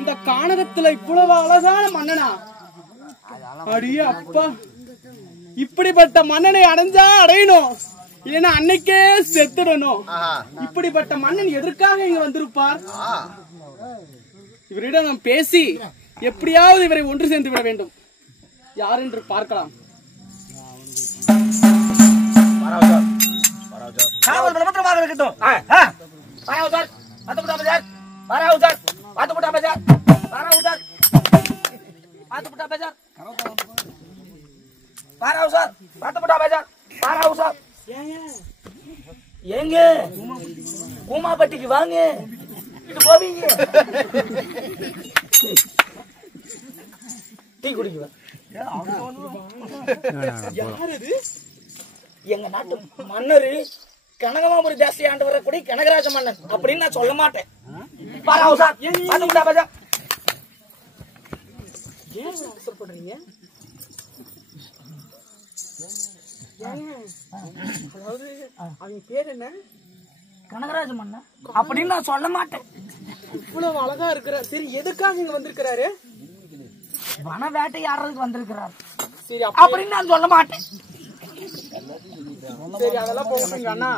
இந்த கானகத்துல இவ்வளவு அழகான மன்னனா? அடியே அப்பா, இப்படிப்பட்ட மன்னனை அடைஞ்சா அடையணும், இல்லைன்னா அன்னைக்கே செத்துடணும். இப்படிப்பட்ட மன்னன் எதற்காக இங்க வந்திருப்பார்? இவரிடம் நாம் பேசி எப்படியாவது இவரை ஒன்று சேர்ந்து விட வேண்டும். யார் என்று பார்க்கலாம். எங்க கூமாப்பட்டிக்கு வாங்க, போவீங்க டீ குடிக்குவா. எங்க நாட்டு மன்னரு கனகமாபுரி ஜாஸ்தி ஆண்டு வரக்கூடிய கனகராஜ மன்னன் அப்படின்னு நான் சொல்ல மாட்டேன். சொல்றீங்க அவங்க பேர் என்ன? கனகராஜ மன்னன் அப்படின்னு நான் சொல்ல மாட்டேன். இவ்வளவு அழகா இருக்கிறார். சரி, எதுக்காக இங்க வந்திருக்கிறாரு? வன வேட்டையாடுறதுக்கு வந்திருக்கிறார். சரி, அப்படின்னு நான் சொல்ல மாட்டேன். சரி, அதெல்லாம் போகுங்க அண்ணா.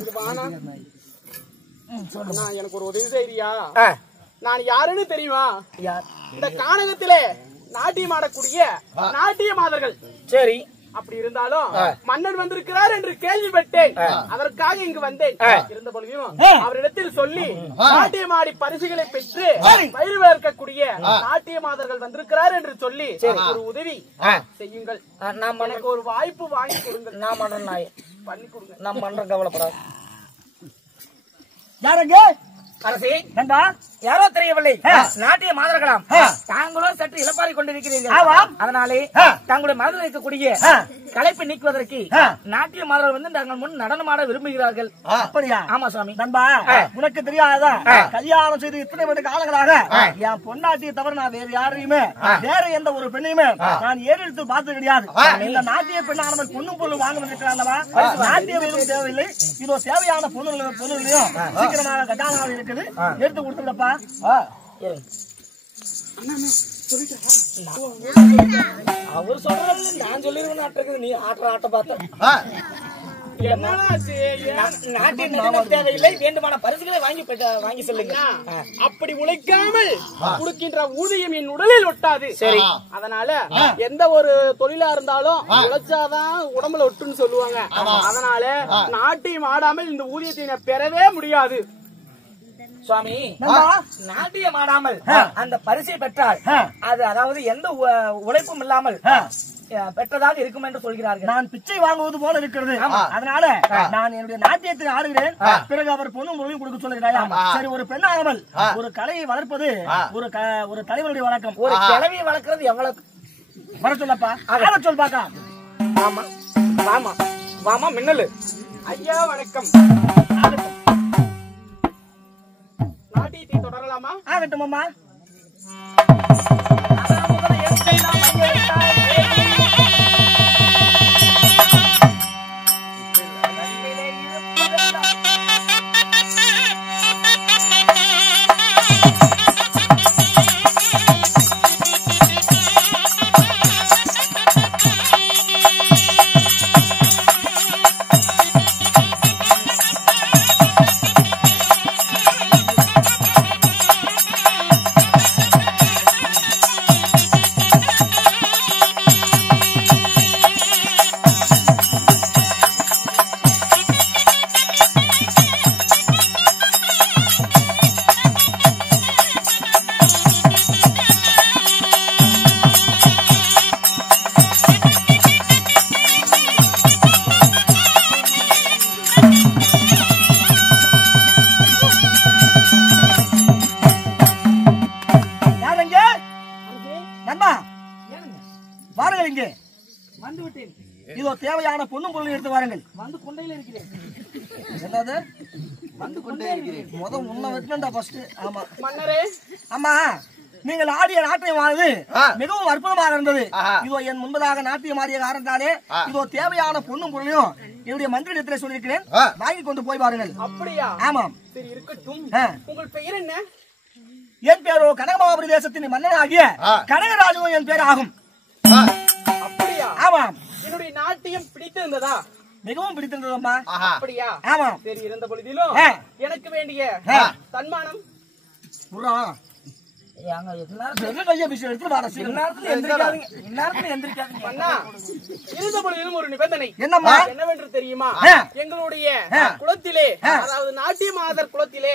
இது வானா எனக்கு ஒரு உதவி செய்றியா? நான் யாருன்னு தெரியுமா? இந்த கானகத்திலே நாட்டியம் ஆடக்கூடிய நாட்டிய மாதர்கள். சரி, அப்படி இருந்தாலும் மன்னன் வந்திருக்கிறார் என்று கேள்விப்பட்டேன். அதற்காக இங்கு வந்தேன். இருந்த பொழுதும் அவரிடத்தில் சொல்லி நாட்டியமாடி பரிசுகளை பெற்று பயிர் இருக்கக்கூடிய நாட்டிய மாதர்கள் வந்திருக்கிறார் என்று சொல்லி ஒரு உதவி செய்யுங்கள். எனக்கு ஒரு வாய்ப்பு வாங்கி கொடுங்கள். நான் பண்றேன், பண்ணி கொடுங்க. நான் பண்றேன், கவலைப்படாது. யாருங்க அரசே? நண்பா, யாரோ தெரியவில்லை. நாட்டிய மாதர்களாம். தாங்களும் சற்று இளப்பாரி கொண்டிருக்கிறீர்கள். அதனாலே தங்களுடைய மனதில் இருக்கக்கூடிய களைப்பை நீக்குவதற்கு நாட்டிய மாதர்கள் வந்து தாங்கள் முன் நடனமாட விரும்புகிறார்கள். அப்படியா? ஆமா சுவாமி. நண்பா, உனக்கு தெரியாதா, கல்யாணம் செய்து இத்தனை மணி காலங்களாக என் பொண்டாட்டியை தவிர நான் வேறு யாரையுமே வேற எந்த ஒரு பெண்ணையுமே நான் ஏறெடுத்து பார்த்தது கிடையாது. இந்த நாட்டிய பெண்ணானவன் பொண்ணும் பொருள் வாங்க வந்திருக்கிறாங்களா? நாட்டியம் எதுவும் தேவையில்லை. இதோ தேவையான பொருள்களையும் சீக்கிரமாக கஜானாவில் இருக்குது, எடுத்து கொடுத்துடப்பா. அவர் சொல்றது நான் சொல்லிருவேன். நீ ஆட்டுற ஆட்ட பார்த்த தேவையில்லை, வேண்டுமான பரிசுகளை வாங்கி சொல்லுங்க. அப்படி உழைக்காமல் கொடுக்கின்ற ஊதியம் என் உடலில் ஒட்டாது. சரி, அதனால எந்த ஒரு தொழிலா இருந்தாலும் உழைச்சாதான் உடம்புல ஒட்டுன்னு சொல்லுவாங்க. அதனால நாட்டியம் ஆடாமல் இந்த ஊதியத்தை நான் பெறவே முடியாது. சுவாமி, நாட்டியம் ஆடாமல் அந்த பரிசை பெற்றால் அது அதாவது எந்த உழைப்பும் இல்லாமல் பெற்றதாக இருக்கும் என்று சொல்கிறார்கள். நான் பிச்சை வாங்குவது போல இருக்கிறது. அதனால நான் என்னுடைய நாட்டியத்தை ஆடுகிறேன். பிறகு அவர் பொண்ணு முறையும் கொடுக்க சொல்லுகிறாயா? சரி, ஒரு பெண்ணாமல் ஒரு கலையை வளர்ப்பது ஒரு தலைவருடைய வழக்கம். ஒரு கிழவியை வளர்க்கிறது எவ்வளவு? வர சொல்லப்பா, அத சொல் பாக்கா. ஆமா வாமா வாமா மின்னலு. ஐயா வணக்கம். நாட்டியத்தை தொடரலாமா? ஆகட்டும் அம்மா. இதோ தேவையான பொண்ணும் பொருள் எடுத்து வாருங்கள். வந்து கொண்டையில இருக்கிறேன். என்னது? வந்து கொண்டே இருக்கிறேன். முத முன்ன வெட்டண்டா ஃபர்ஸ்ட். ஆமா மன்னரே. அம்மா, நீங்கள் ஆடிய நாட்டியமானது மிகவும் அற்புதமாக இருந்தது. இதோ என் முன்பதாக நாட்டியம் ஆடிய காரணத்தாலே இதோ தேவையான பொண்ணும் பொருளையும் என்னுடைய மந்திரிடத்தில் சொல்லியிருக்கிறேன், வாங்கி கொண்டு போய் பாருங்கள். அப்படியா? ஆமாம். சரி, இருக்கட்டும். உங்கள் பெயர் என்ன? என் பேரோ கனகமாபுரி தேசத்தின் மன்னனாகிய கனகராஜுவும் என் பேர் ஆகும். அப்படியா? ஆமாம். என்னுடைய நாட்டியம் பிடித்திருந்ததா? மிகவும் பிடித்திருந்ததம்மா. அப்படியா? ஆமாம். சரி, இருந்த பொழுதிலும் எனக்கு வேண்டிய தன்மானம் ஒரு நிபந்தனை என்னவென்று தெரியுமா? எங்களுடைய குலத்திலே, அதாவது நாட்டிய மாதர் குலத்திலே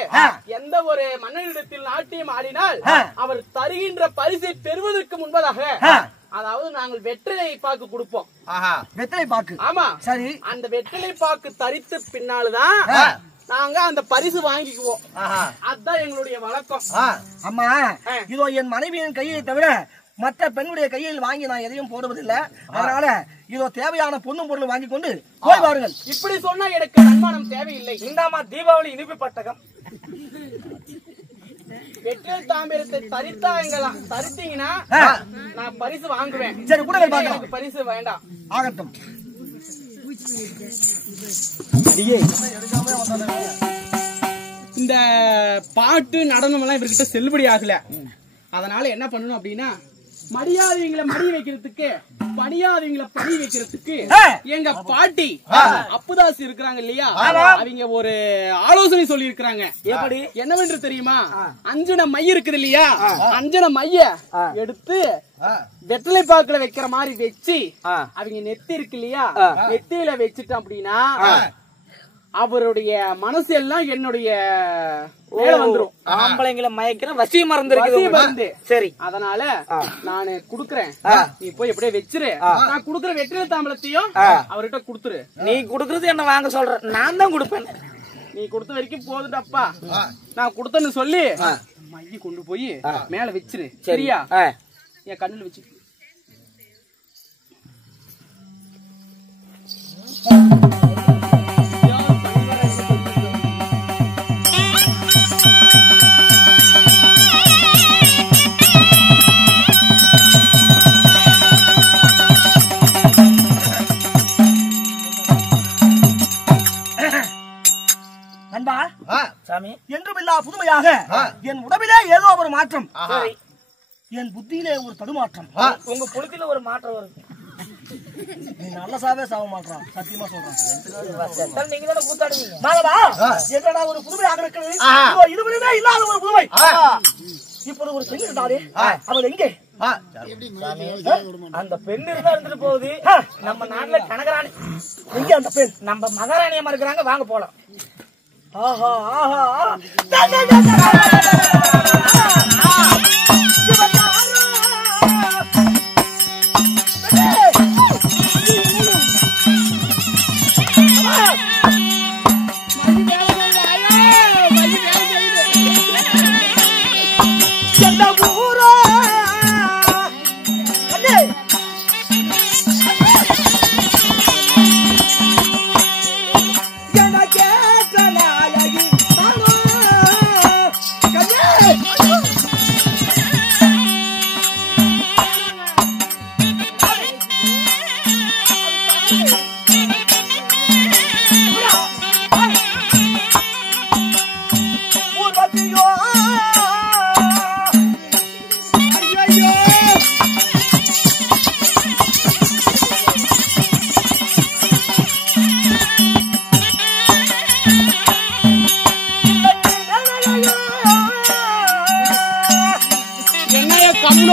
எந்த ஒரு மன்னனிடத்தில் நாட்டியம் ஆடினால் அவர் தருகின்ற பரிசை பெறுவதற்கு முன்பதாக, அதாவது நாங்கள் வெற்றிலை பாக்கு கொடுப்போம். வெற்றிலை பாக்கு? ஆமா. சரி, அந்த வெற்றிலை பாக்கு தரித்து பின்னால்தான் நாங்க அந்த பரிசு வாங்கிக்குவோம். அதுதான் எங்களுடைய வழக்கம். அம்மா, இதோ என் மனைவியின் கையை தவிர மற்ற பெண்ணுடைய கையில் வாங்கி நான் எதையும் போடுவதில்லை. அதனால இதோ தேவையான பொண்ணும் பொருள் வாங்கி கொண்டு போய் பாருங்கள். இப்படி சொன்னா எனக்கு தன்மானம் தேவையில்லை. இந்தாமா தீபாவளி இனிப்பு பட்டகம். வெற்றிலை தாமிரத்தை தரித்தீங்கன்னா நான் பரிசு வாங்குவேன். சரி, கூட எனக்கு பரிசு வேண்டாம். ஆகட்டும். இந்த பாட்டு நடனம் எல்லாம் இவர்கிட்ட செல்லுபடி ஆகல. அதனால என்ன பண்ணணும் அப்படின்னா, மரியாதைங்களை மடி வைக்கிறதுக்கு, பணியாதவங்களை பணி வைக்கிறதுக்கு எங்க பாட்டி அப்புதாசி இருக்கிறாங்க இல்லையா, அவங்க ஒரு ஆலோசனை சொல்லி இருக்கிறாங்க. எப்படி என்னவென்று தெரியுமா? அஞ்சன மை இருக்குது இல்லையா, அஞ்சன மைய எடுத்து வெற்றிலை பாக்குல வைக்கிற மாதிரி வச்சு அவங்க நெத்தி இருக்கு இல்லையா, நெத்தியில வச்சுட்டோம் அப்படின்னா அவருடைய மனசு எல்லாம் என்னுடைய மேல வந்துரும். ஆம்பளைங்களை மயக்கிற வசி மருந்து. சரி, அதனால நானு குடுக்கறேன், நீ போய் எப்படியே வச்சிரு. நான் குடுக்கற வெற்றிலை தாம்பலத்தையும் அவர்கிட்ட குடுத்துரு. நீ குடுக்கறது என்ன வாங்க சொல்ற? நான் தான் கொடுப்பேன். நீ கொடுத்த வரைக்கும் போதுட்டப்பா. நான் கொடுத்தேன்னு சொல்லி மைய கொண்டு போய் மேல வச்சிரு. சரியா? என் கண்ணுல வச்சு என்றுமில்லா புதுமையாக என் உடம்பிலே ஏதோ ஒரு மாற்றம், என் புத்தியிலே ஒரு தடுமாற்றம், உங்க புலத்தில ஒரு மாற்றம் வருது. நீ நல்லசாவே சாவ மாட்டான், சத்தியமா சொல்றேன். நீங்க தானே கூத்தாடுவீங்க. என்னடா ஒரு புதுமையாக இருக்கிறது, இதுவரையுமே இல்லாத ஒரு புதுமை. இப்போது ஒரு பெண் இருந்தாலே அவள் எங்கே? அந்த பெண் இருந்தா இருந்துட்டு போகுது. நம்ம நாட்டுல கனகராணி எங்க? அந்த பெண் நம்ம மகாராணியமா இருக்கிறாங்க. வாங்க போலாம். ஆஹா ஆஹா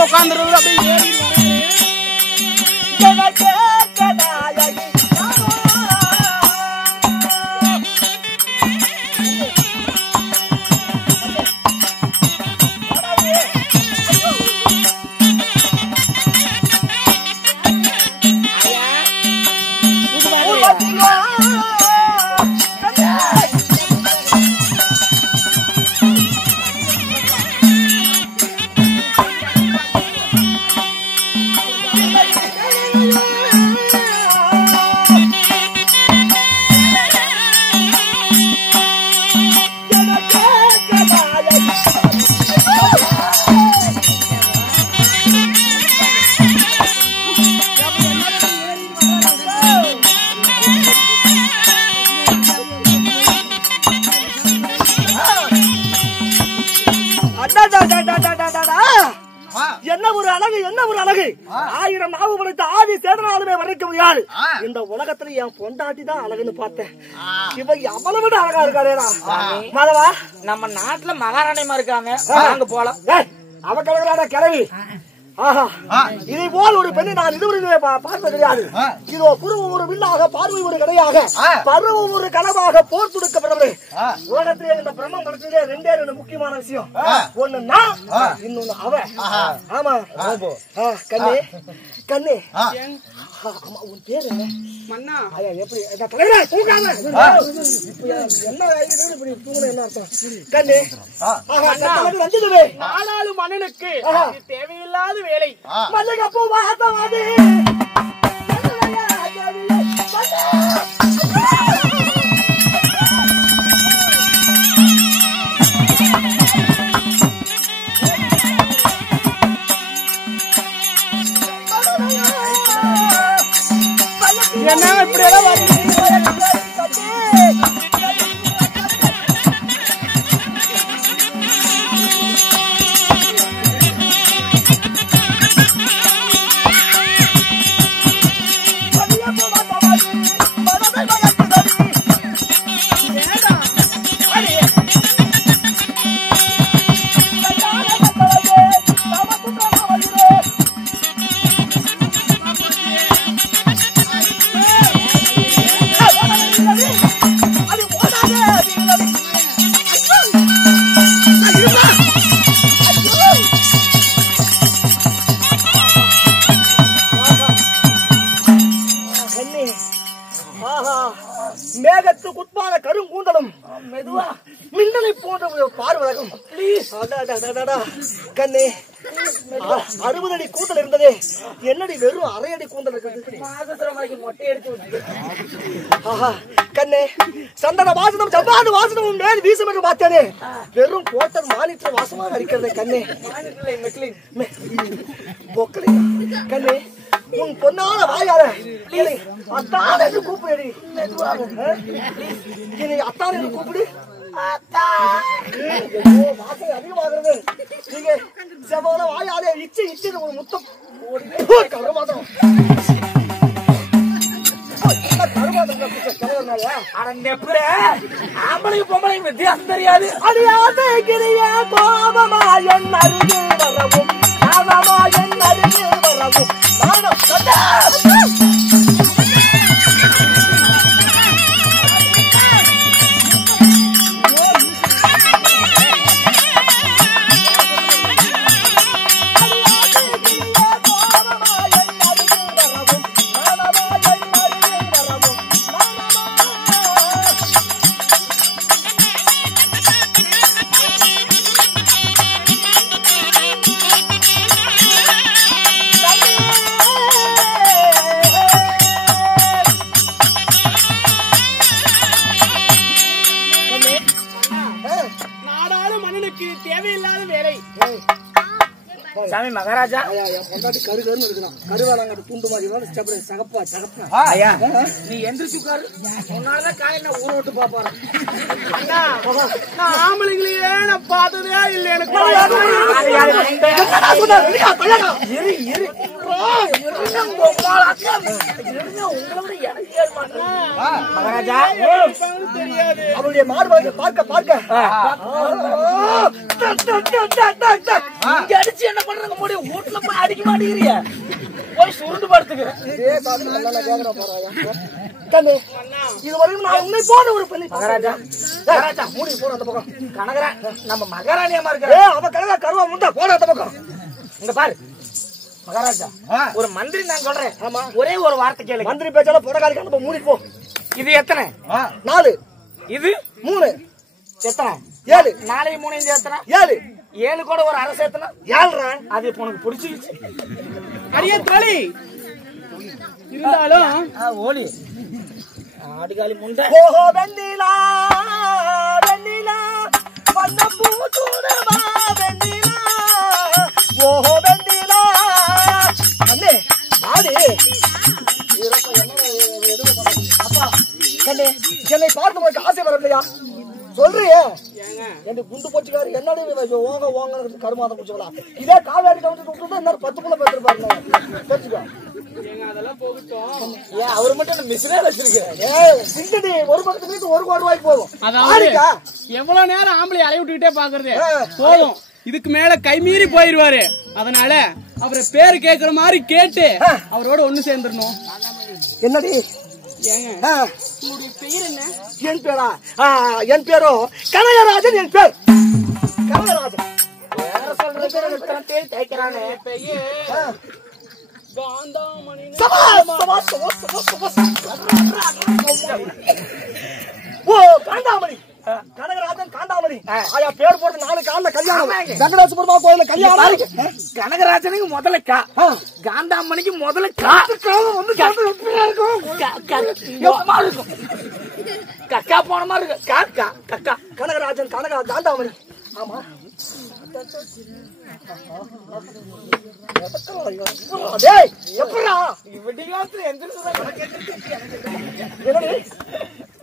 உட்காந்துருது. அப்படியே என்ன ஒரு அழகு, என்ன ஒரு அழகு. 1000 நாவு படைத்த ஆதி சேதனாலுமே வரைக்க முடியாது. இந்த உலகத்துல என் பொண்டாட்டி தான் அழகுன்னு பார்த்தேன். இவ எவ்வளவு விட அழகா இருக்காரேடா மாதவா. நம்ம நாட்டுல மகாராணியமா இருக்காங்க, அங்க போலாம். அவ கிழங்காட கிளவி. இதை போல் ஒரு பெண்ணை நான் இதுவரை பார்த்த கிடையாது. இதோ புருவம் ஒரு வில்லாக, பார்வை ஒரு கடையாக, பருவம் ஒரு கனவாக போர் துடுக்கப்பட்டது. உலகத்திலே இந்த பிரம்மம் படத்திலே 2 முக்கியமான விஷயம். ஒண்ணு நான், இன்னொன்னு அவ. ஆமா கண்ணே கண்ணே. உன் பேரு மன்னா? எப்படி என்ன அர்த்தம் கண்ணே? வந்ததுவே ஆனாலும் மன்னனுக்கு தேவையில்லாத வேலை. மல்லிகப்பூ வாசவாதி என்ன இப்படி எல்லாம் வருது? மேகத்துக்கு உட்பான கருங்கூந்தலும் மெதுவா மின்னலை போன்ற பார்வலகம். கண்ணே 60 அடி கூந்தல் இருந்ததே, என்னடி வெறும் 1/2 அடி கூந்தல் இருக்கிறது. மொட்டை எடுத்து கண்ணே சந்தன வாசனம் ஜவ்வாது வாசனமும் மேல் வீசும் என்று பார்த்தேனே, வெறும் கோட்டர் மானிட்டர் வாசமாக இருக்கிறது. கண்ணே கண்ணே உன் பொன்னான வாயால அத்தான் என்று கூப்பிடு. அத்தான் என்று கூப்பிடு. அதிகமாகிறது. நீங்க செவ்வள வாயாலே இச்சு இச்சு ஒரு முத்தம் கருமாதம் ஆம்பளை பொம்பளை வித்தியாசம் தெரியாது. அடியாசை கிரிய கோபமா என் அருகில் வரவும், நாமமா என் அருகில் வரவும். தேவையில்லாத வேலை. சாமி மகாராஜா கருகருன்னு இருக்கலாம். கருவாலாங்க துண்டு மாதிரி சகப்பா சகப்பா. ஐயா நீ எந்திரிச்சு உட்காரு. உன்னாலதான் காலையில ஊற விட்டு பாப்பாரு. அண்ணா நான் ஆம்பளைங்களையே நான் பார்த்ததே இல்லை. எனக்கு மகாராஜா தெரியாது. அவருடைய மார்பை பார்க்க பார்க்க அடிச்சு என்ன பண்றாங்க? முடியும் வீட்டுல போய் அடிக்க மாட்டேங்கிறிய, போய் சுருண்டு படுத்துக்கிறேன். இதுவரையும் நான் உன்னை போன ஒரு பெண்ணை மகாராஜா மகாராஜா மூடி போன அந்த பக்கம். கனகரா நம்ம மகாராணியமா இருக்க அவ கனகா கருவா முண்டா போன அந்த பக்கம். இங்க பாரு மகாராஜா, ஒரு மந்திரி நான் சொல்றேன். ஆமா, ஒரே ஒரு வார்த்தை கேளு. மந்திரி பேச்சால புடகாலிக்கு அந்த மூடி போ. இது எத்தனை? 4. இது 3. எத்தனை? 7. 4 3 5 எத்தனை? 7. 7 கூட ஒரு அரசு எத்தனை? 7. அது இப்ப உனக்கு பிடிச்சிருச்சு. அரிய தோழி இருந்தாலும் ஓலி ஆடுகாலி முண்டை. ஓஹோ வெண்ணிலா வெண்ணிலா வண்ண பூச்சூடவா வெண்ணிலா. ஓஹோ வெண்ணிலா அண்ணே ஆடு. அப்பா கண்ணே என்னை பார்த்து உனக்கு ஆசை வரலையா? சொல்றியே. ஏங்க என்று குண்டு போச்சுக்காரு என்னடி ஓங்க ஓங்க கருமாதம் குடிச்சுக்கலாம் இதே காவேரி கவுண்ட் விட்டு என்ன 10 புள்ள பேசிருப்பாரு தெரிஞ்சுக்கோ அதெல்லாம் போகட்டும். ஏன் அவர் மட்டும் மிஸ்ரே வச்சிருக்கு சிங்கடி ஒரு பக்கத்து வீட்டு 1 கோடி ரூபாய்க்கு போகும் அதாவது எவ்வளவு நேரம் ஆம்பளை அலைய விட்டுக்கிட்டே பாக்குறது போதும். இதுக்கு மேல கைமீறி போயிருவாரு. அதனால அவரை பேரு கேக்குற மாதிரி கேட்டு அவரோட ஒண்ணு சேர்ந்துடணும். என்னடி ஏங்க உங்களுடைய பெயர் என்ன? என் பேரா என் பேரோ கனகராஜன். என் பேர் கனகராஜன். வேற சொல்றது தேய்க்கிறானே பெயர் காந்தாமணி. ஓ காந்தாமணி கனகராஜன் காந்தாமணி. ஆயா பேர் போட்டு 4 கால்ல கல்யாணம். வெங்கடேச பெருமா கோயில்ல கல்யாணம். கனகராஜனுக்கு முதல்ல கா, காந்தாமணிக்கு முதல்ல கா வந்து இருக்கும். கக்கா போன மாதிரி இருக்கு. காக்கா கக்கா கனகராஜன் காந்தாமணி. ஆமா எப்படா விடிகாலத்துல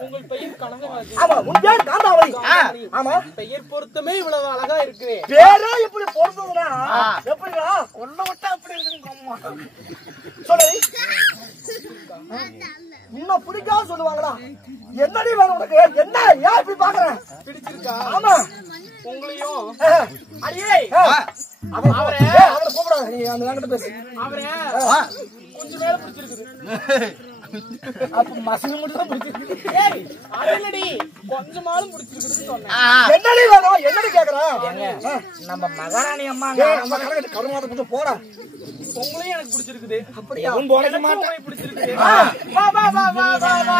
உங்கள் பெயர் கனகராஜன். ஆமா உன் பேர் காந்தாமணி. ஆமா பெயர் பொருத்தமே இவ்வளவு அழகா இருக்கு. பேரா எப்படி பொருத்ததுன்னா எப்படிடா ஒன்ன விட்டா அப்படி இருக்குங்க. சொல்லு இன்னும் பிடிக்காத சொல்லுவாங்களா? என்னடி வேணும் உனக்கு? என்ன ஏன் இப்படி பாக்குறேன்? பிடிச்சிருக்கா? ஆமா உங்களையும் அடியே அவரை கூப்பிடாத. நீ அந்த வேங்கிட்ட பேசு. அவரை கொஞ்சம் மேல பிடிச்சிருக்குது. அப்ப மசங்க மட்டும் தான் பிடிச்சிருக்கு. ஏய் அதனடி கொஞ்சமாலும் பிடிச்சிருக்குதுன்னு சொன்னேன். என்னடி வேணும்? என்னடி கேக்குறேன்? நம்ம மகாராணி அம்மா நம்ம கணக்கு கருமாத கொஞ்சம் போடா. உங்களையும் எனக்கு பிடிச்சிருக்குது. அப்படியா? போட மாட்டேன். பிடிச்சிருக்குது. வா வா வா வா வா வா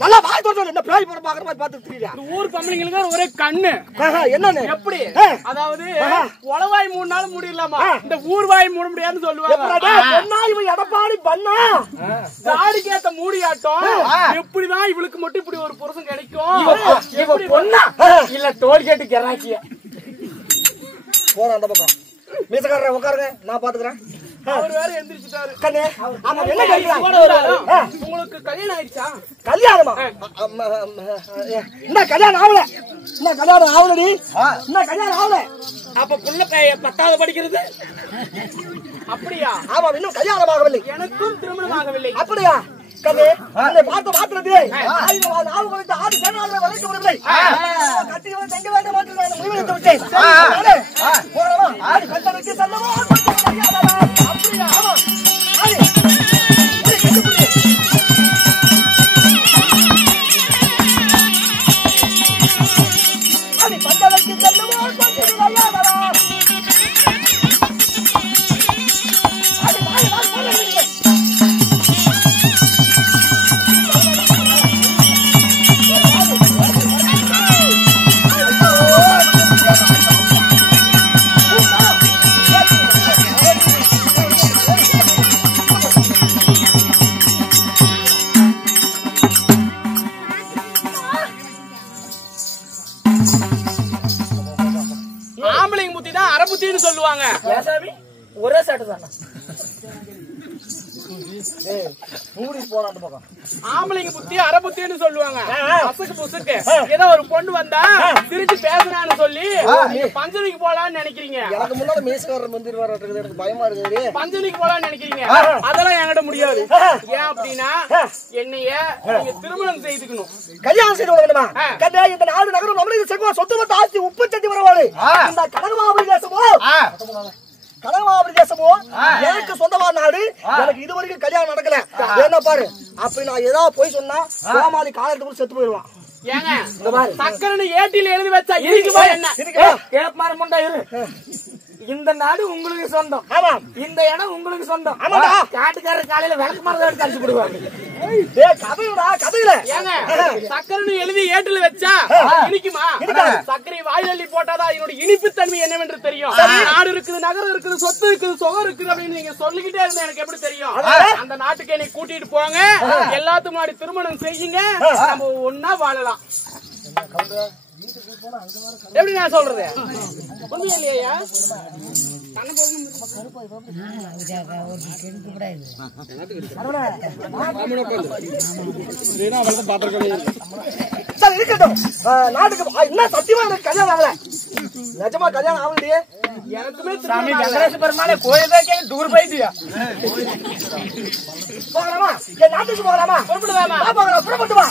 நல்லா வாய் தோட்டம் என்ன பிளாய் போற பாக்குற மாதிரி பாத்து தெரியுதா? ஊர் பம்பளைங்களுக்கு ஒரே கண்ணு. என்னன்னு எப்படி? அதாவது உளவாய் 3 நாள் மூடிடலாமா, இந்த ஊர்வாய் மூட முடியாதுன்னு சொல்லுவாங்க. இவன் எடப்பாடி பண்ணா தாடிக்கு ஏத்த மூடியாட்டம். எப்படிதான் இவளுக்கு மட்டும் இப்படி ஒரு புருஷன் கிடைக்கும்? பொண்ணா இல்ல டோல்கேட்டு கெராக்கியா போற அந்த பக்கம் மீசக்காரரை உட்காருங்க, நான் பாத்துக்கிறேன். அவர் வேற எந்திரிச்சிட்டாரு. கண்ணே ஆமா என்ன கேக்குறாங்க? உங்களுக்கு கல்யாணம் ஆயிடுச்சா? கல்யாணமா? என்ன கல்யாணம் ஆகல? என்ன கல்யாணம் ஆகலடி? என்ன கல்யாணம் ஆகல? அப்ப புள்ள 10வது படிக்கிறது. அப்படியா? ஆமா இன்னும் கல்யாணம் ஆகவில்லை. எனக்கும் திருமணம் ஆகவில்லை. அப்படியா? கண்ணே இந்த பார்த்த மாத்திரத்திலே நாலு மணிக்கு ஆடி சேனால வரைக்கும் வரவில்லை. கட்டியவன் தங்க வேண்ட மாட்டேன் நான் முடிவெடுத்து விட்டேன். போறவா ஆடி கட்டளைக்கு செல்லவா? அப்படியா? ஆமா ஆடி ஆடி கட்டளைக்கு செல்லவா? ஆம்பளைங்க புத்தி தான் அரபுத்தின்னு சொல்லுவாங்க. ஒரே சாட்டு தானே. மூடி போற அந்த பக்கம் ஆம்பளைங்க புத்தி அரபுத்தின்னு சொல்லுவாங்க. அசுக்கு புசுக்கு ஏதோ ஒரு பொண்ணு வந்தா திருச்சி பேசுறான்னு சொல்லி பஞ்சனிக்கு போலான்னு நினைக்கிறீங்க. எனக்கு முன்னாடி மீசக்காரர் மந்திரி வர்றது எனக்கு பயமா இருக்குது. பஞ்சனிக்கு போலான்னு நினைக்கிறீங்க. அதெல்லாம் என்கிட்ட முடியாது. ஏன் அப்படின்னா என்னைய நீங்க திருமணம் செய்துக்கணும். கல்யாணம் செய்து வேண்டுமா? கண்ணே இந்த நாடு நகரம் நம்மளுக்கு செல்வா சொத்து மத்த ஆஸ்தி உப்பு சட்டி வரவாடு. இந்த கடகமாபுரி தேசமோ கடகமாபுரி தேசமோ எனக்கு சொந்தமான நாடு. எனக்கு இது வரைக்கும் கல்யாணம் நடக்கல. என்ன பாரு அப்படி நான் ஏதாவது போய் சொன்னா கோமாளி காலத்துக்கு செத்து போயிடுவான். ஏங்க சக்கரன்னு ஏட்டில் எழுதி வச்சா இருக்குமா என்ன? கேப்பாரு முண்டா இரு. இந்த நாடு உங்களுக்கு சொந்தம். ஆமா. இந்த இடம் உங்களுக்கு சொந்தம். ஆமாடா. காட்டுக்காரர் காலையில விளக்கு மரம் எடுத்து அடிச்சு போடுவாங்க. கதையுடா கதையில. ஏங்க சக்கரன்னு எழுதி ஏட்டில் வச்சா இனிக்குமா? சக்கரை வாயில் அள்ளி போட்டாதான் இதோட இனிப்பு தன்மை என்னவென்று தெரியும். நாடு இருக்குது, நகரம் இருக்குது, சொத்து இருக்குது, சுகம் இருக்குது அப்படின்னு நீங்க சொல்லிக்கிட்டே இருந்தா எனக்கு எப்படி தெரியும்? அந்த நாட்டுக்கு என்னை கூட்டிட்டு போங்க, எல்லாத்துக்கும் முன்னாடி திருமணம் செய்யுங்க, நம்ம ஒன்னா வாழலாம். எப்படி நான் சொல்றது? ஒண்ணும் இல்லையா? இருக்கட்டும். நாட்டுக்கு என்ன சத்தியமா எனக்கு கல்யாணம் ஆகல. நிஜமா கல்யாணம் ஆகலையே. எனக்குமே சாமி வெங்கடேச பெருமாளே கோயிலுக்கே டூர் போயிட்டியா? போகலாமா? என் நாட்டுக்கு போகலாமா? புறப்படுவாமா? போகலாம், புறப்பட்டு வா.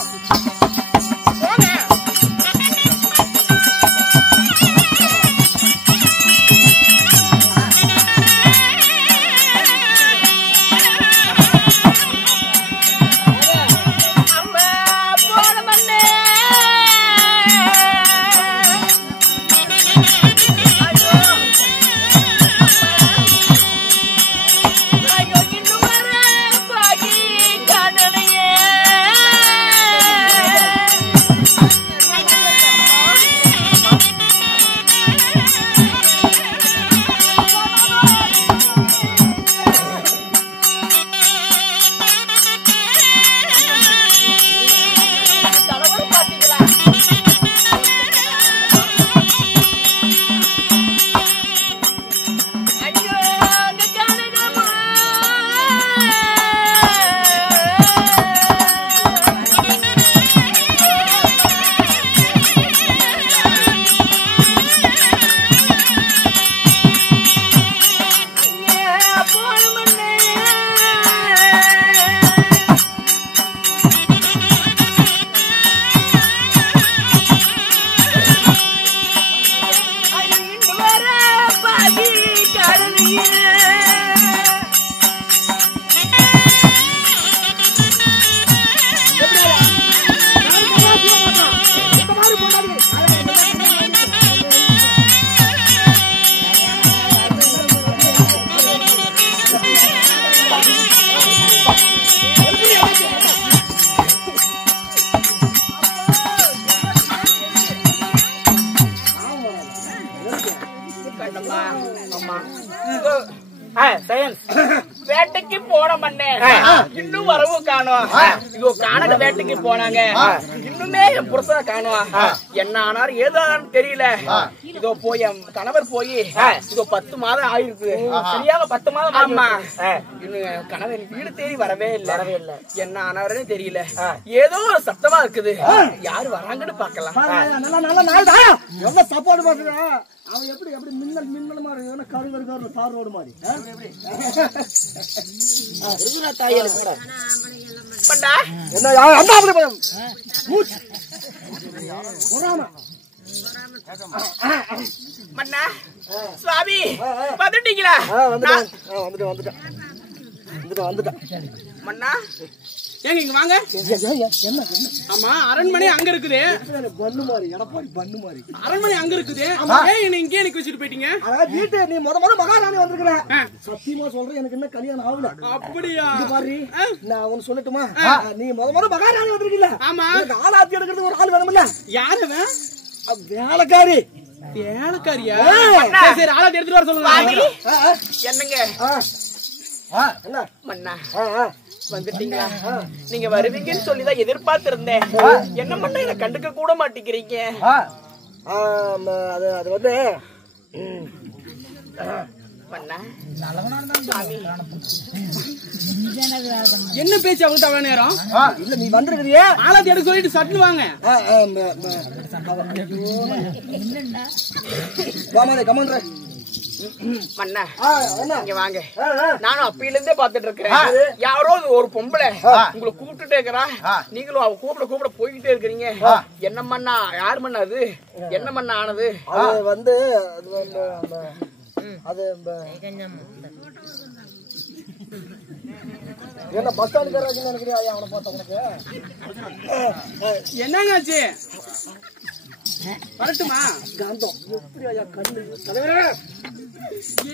வேட்டைக்கு போன மண்ணே இன்னும் வரவும் காணும். இதோ காணக வேட்டைக்கு போனாங்க, இன்னுமே என் புருஷனை காணும். என்ன ஆனாரு ஏதான்னு தெரியல. இதோ போய் என் கணவர் போய் இதோ 10 மாதம் ஆயிருக்கு. சரியாக 10 மாதம். ஆமா. இன்னும் கணவர் வீடு தேடி வரவே இல்ல. என்ன ஆனாருன்னு தெரியல. ஏதோ ஒரு சத்தமா இருக்குது. யாரு வராங்கன்னு பாக்கலாம். எவ்வளவு சாப்பாடு பாக்குறா. அவன் எப்படி எப்படி மின்னல் மின்னல் மாதிரி கருவரு தார் ரோடு மாதிரி. மன்னா சுவாமி வந்துட்டீங்களா? வந்துட்டேன். மன்னா ஏங்க இங்க வாங்க. ஆமா அரண்மனை அங்க இருக்குது. பண்ணு மாதிரி எடப்பாடி பண்ணு மாதிரி அரண்மனை அங்க இருக்குது. ஏன் இங்கே எனக்கு வச்சுட்டு போயிட்டீங்க? வீட்டு நீ முத மகாராணி வந்திருக்கிற. சத்தியமா சொல்றேன், எனக்கு என்ன கல்யாணம் ஆகல. அப்படியா? பாரு நான் ஒன்னு சொல்லட்டுமா? நீ முத மகாராணி வந்திருக்கீல்ல. ஆமா. ஆளாத்தி எடுக்கிறது ஒரு ஆள் வேணும்ல. யாரு? வேலைக்காரி. வேலைக்காரியா? சரி ஆளாத்தி எடுத்துட்டு வர சொல்லுங்க. என்னங்க என்ன மன்னா வந்துட்டீங்களா? நீங்க வருவீங்கன்னு சொல்லிதான் எதிர்பார்த்திருந்தேன். என்ன பண்ண என்ன கண்டுக்க கூட மாட்டேங்கிறீங்க? அது வந்து என்ன பேச்சு அவங்க தவறு நேரம் இல்ல. நீ வந்திருக்கிறியா? ஆளாத்தி எடுக்க சொல்லிட்டு சட்டு வாங்க. கமாண்டர் மன்னா இங்க வாங்க. நானும் அப்பையில இருந்தே பாத்துட்டு இருக்கிறேன். யாரோ ஒரு பொம்பளை உங்களை கூப்பிட்டுட்டே இருக்கிறா. நீங்களும் அவ கூப்பிட போய்கிட்டே இருக்கிறீங்க. என்ன மண்ணா? யாரு மண்ணா அது? என்ன மண்ணா ஆனது? அது வந்து அது என்ன பஸ் ஸ்டாண்ட் நினைக்கிறியா அவனை பார்த்த உனக்கு என்னங்காச்சு வரட்டுமா? காந்தம் எப்படி ஐயா கண்ணு தலைவரே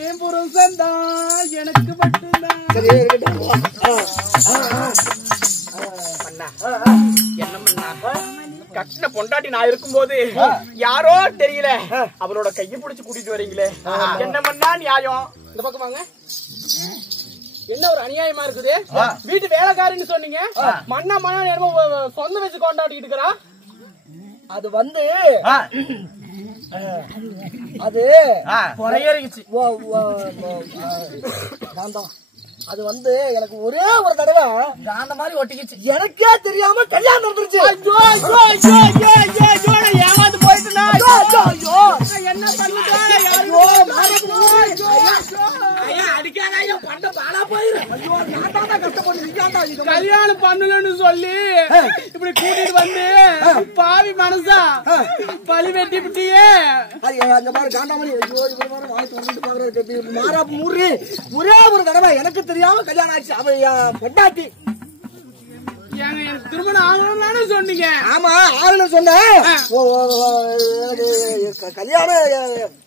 ஏன் புருஷன் தான் எனக்கு மட்டும்தான். சரி என்ன பண்ணா கஷ்ட பொண்டாட்டி நான் இருக்கும்போது யாரோ தெரியல அவரோட கையை பிடிச்சு கூட்டிட்டு வரீங்களே, என்ன பண்ணா நியாயம்? இந்த பக்கம் வாங்க. என்ன ஒரு அநியாயமா இருக்குது? வீட்டு வேலைக்காரின்னு சொன்னீங்க, மண்ணா மண்ணா என்னமோ சொந்த வச்சு கொண்டாடிட்டு இருக்கிறா. அது வந்து அது அது வந்து எனக்கு ஒரே ஒரு தடவை அந்த மாதிரி ஒட்டிக்கிச்சு. எனக்கே தெரியாம கல்யாணம் நடந்துருச்சு. ஏமாந்து போயிட்டுனா என்ன கல்யாணம் பண்ணலன்னு சொல்லி இப்படி கூட்டிட்டு வந்து பாவி மனசா பழி வெட்டி விட்டியே. அங்க பாரு காண்டாமணி மாறாப்பு மூறி ஒரே ஒரு தடவை எனக்கு தெரியாம கல்யாணம் ஆச்சு. அவன் பொண்டாட்டி எனக்கு திருமணம் ஆகணும்னு சொன்னீங்க. ஆமா ஆகணும்னு சொன்னேன். கல்யாணம்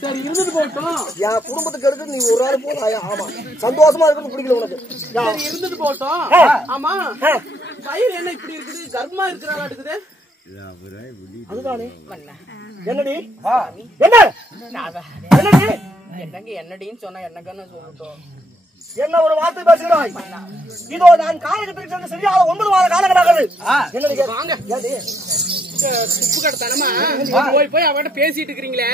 சரி இருந்துட்டு போட்டோம். என் குடும்பத்துக்கு எடுத்து நீ ஒரு நாள் போதாயா? ஆமா சந்தோஷமா இருக்குன்னு பிடிக்கல உனக்கு. சரி இருந்துட்டு போட்டோம். ஆமா கயிறு என்ன இப்படி இருக்குது? கர்ப்பமா இருக்கிறாளா இருக்குது? அதுதானே என்னடி என்ன என்னடி என்னங்க என்னடின்னு சொன்னா என்னங்கன்னு சொல்லட்டும். என்ன ஒரு வார்த்தை பேசுகிறாய்? இதோ நான் காலகட்டத்துக்கு சென்று சரியாக 9 மாத காலங்களாகிறது. என்னடி வாங்க துப்பு கடத்தனமா போய் அவட்ட பேசிட்டு இருக்கீங்களே.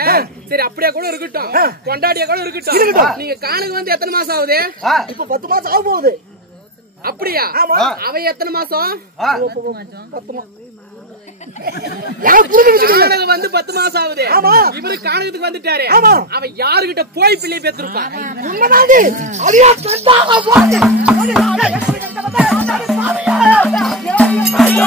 சரி அப்படியே கூட இருக்கட்டும், கொண்டாடியா கூட இருக்கட்டும். நீங்க காணுக்கு வந்து எத்தனை மாசம் ஆகுது? இப்ப 10 மாசம் ஆக போகுது. அப்படியா? அவ எத்தனை மாசம்? 10 மாசம். காணகம் வந்து 10 மாசம் ஆகுது. இவரு காணகத்துக்கு வந்துட்டாரு. அவன் யாருகிட்ட போய் பிள்ளை பெற்றிருப்பா? உண்மைதாண்டி. அடியா கண்டாக போடு. ஐயோ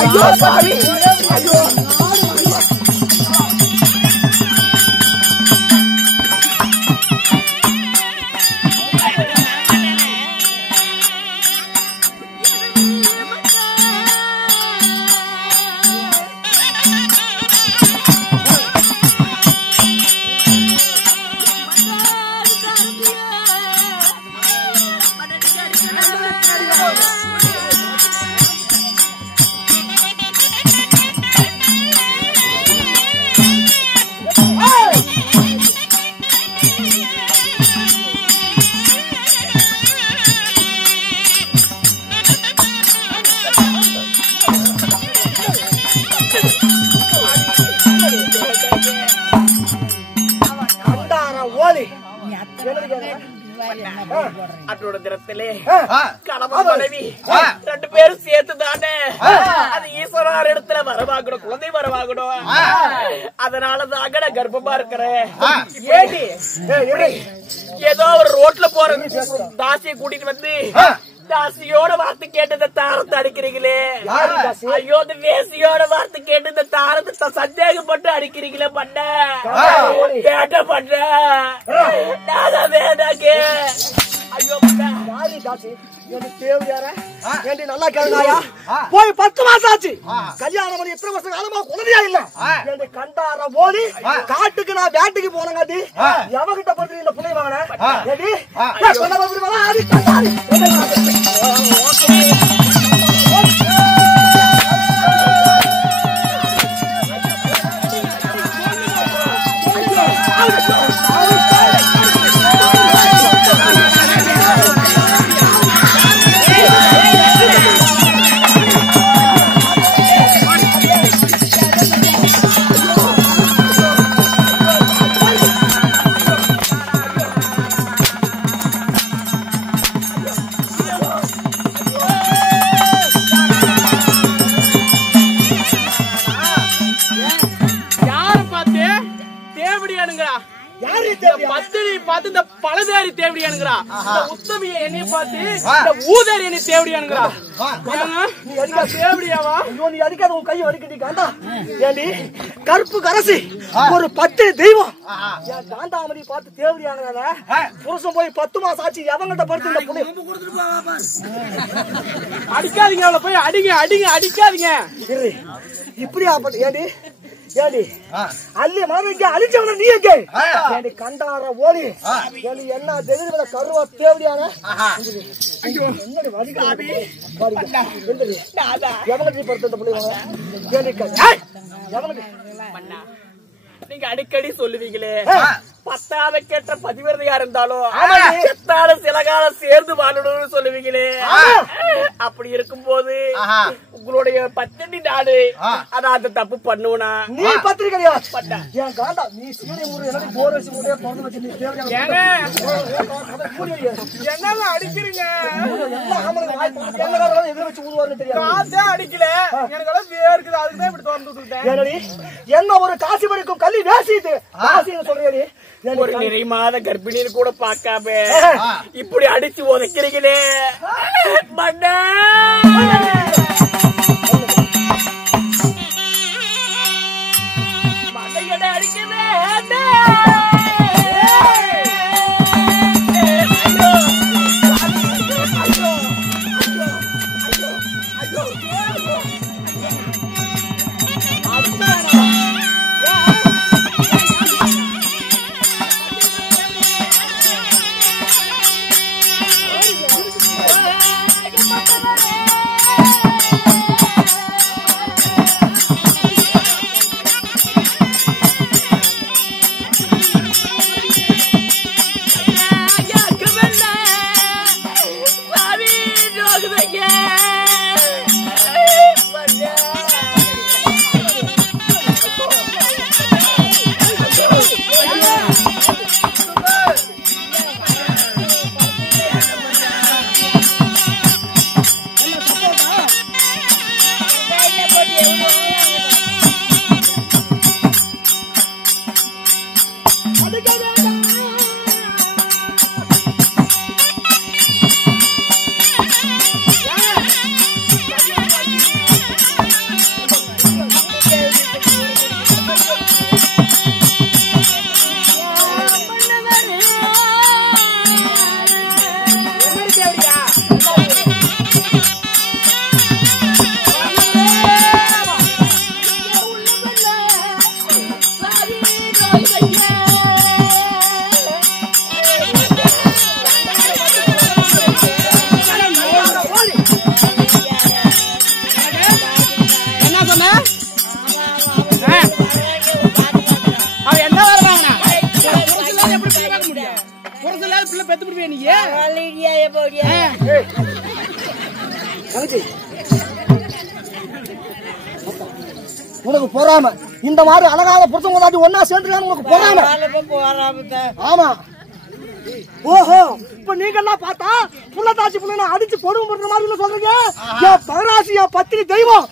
ஐயோ சாமி ஐயோ அன்றோட தினத்திலே கணவன் மனைவி 2 பேரும் சேர்த்துதானே அது ஈஸ்வரர் இடத்துல வரவாகணும், குழந்தை வரவாகணும். அதனாலதான் நான் கர்ப்பமா இருக்கிறேன். ஏடி ஏதோ ஒரு ரோட்ல போற தாசியை கூட்டிட்டு வந்து தாசியோட வார்த்தை கேட்டு இந்த தாரத்தை அடிக்கிறீங்களே. ஐயோ இந்த வேசியோட வார்த்தை கேட்டு இந்த தாரத்தை சந்தேகப்பட்டு அடிக்கிறீங்களே. பண்ண கேட்ட பண்ண வேண்டாங்க. ஐயோ நல்லா கேளுங்க. போய் 10 மாசம் ஆச்சு, கல்யாணம் பண்ணி எத்தனை வருஷம் காலமா குழந்தையா இல்ல. கண்டார போது காட்டுக்கு நான் வேட்டைக்கு போனங்காட்டி எவகிட்ட பத்தி இந்த புள்ளை வாங்கினேன். பார்த்து இந்த பழதாரி தேவடியானுங்கிறா, உத்தமிய என்னைய பார்த்து இந்த ஊதாரி என்னை தேவடியானுங்கிறா. தேவடியாவா? நீ அடிக்காத, உன் கையை வலிக்கிட்டீங்க. ஏண்டி கருப்பு கரசி ஒரு 10 தெய்வம் காந்தாமணி பார்த்து தேவடியானுங்க. புருஷன் போய் 10 மாசம் ஆச்சு, எவங்கிட்ட படுத்து இந்த புள்ளி அடிக்காதீங்க. அவளை போய் அடிங்க அடிங்க அடிக்காதீங்க. இப்படியா? ஏண்டி ஏண்டி அள்ளி மனைவிக்கு அழிச்சவன நீ எங்க? ஏண்டி கண்டார ஓடி ஏண்டி என்ன தெரியல கருவா தேவடியான என்னடி வலிக்காபி எவனடி படுத்த புள்ளைங்க. ஏண்டி எவனடி மண்ணா நீங்க அடிக்கடி சொல்லுவீங்களே, 10வது கேட்ட பதிவிரதையா இருந்தாலும் செத்தாலும் சில காலம் சேர்ந்து வாழணும்னு சொல்லுவீங்களே. அப்படி இருக்கும்போது உங்களுடைய பத்தினி நாடு அதான் அந்த தப்பு பண்ணுவனா? நீ பத்திரி கிடையாது. என் காண்டா நீ சீனி முறை என்னடி போர் வச்சு முறையா திறந்து வச்சு நீ தேவடியான என்னங்க அடிக்கிறீங்க? எதிர வச்சு ஊதுவாருன்னு தெரியாது. காசே அடிக்கல, எனக்கெல்லாம் வேர்க்குது, அதுக்குதான் இப்படி திறந்து விட்டுட்டேன். ஏனடி என்ன ஒரு காசி படிக்கும் கல்வி வேசிட்டு காசின்னு சொல்றேடி. ஒரு நிறைமாத கர்ப்பிணின்னு கூட பார்க்காம இப்படி அடிச்சு உதைக்கிறீங்களே மண்ணா. மண்டையட அடிக்கவே புரசலாத பிள்ளை பெத்து விடுவே நீ உனக்கு பொறாம இந்த மாதிரி அழகாக புருஷன் கொண்டாடி ஒன்னா சேர்ந்துருக்கான்னு உனக்கு பொறாம. ஆமா. ஓஹோ, இப்ப நீங்க எல்லாம் பார்த்தா புள்ளத்தாச்சி புள்ள அடிச்சு கொடுமை பண்ற மாதிரி சொல்றீங்க. என் பகராசி, என் பத்திரி தெய்வம்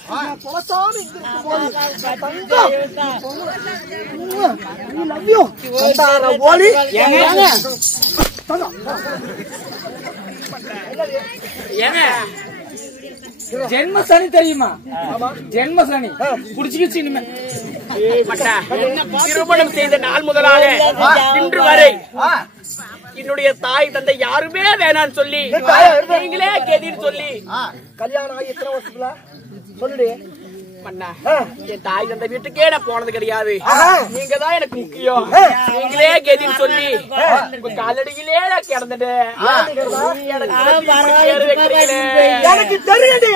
ஜென்ம சனி தெரியுமா? ஜென்ம சனி குடிச்சுக்கிச்சு. இனிமே திருமணம் செய்த நாள் முதலாக இன்று வரை என்னுடைய தாய் தந்தை யாருமே வேணான்னு சொல்லி நீங்களே கேதின்னு சொல்லி கல்யாணம் ஆகி எத்தனை வருஷத்துல சொல்லுடி. என் தாய் தந்தை வீட்டுக்கே நான் போனது கிடையாது. நீங்க தான் எனக்கு முக்கியம். நீங்களே கெதின்னு சொல்லி உங்க காலடியிலே நான் கிடந்துட்டேன். எனக்கு தெரியுது.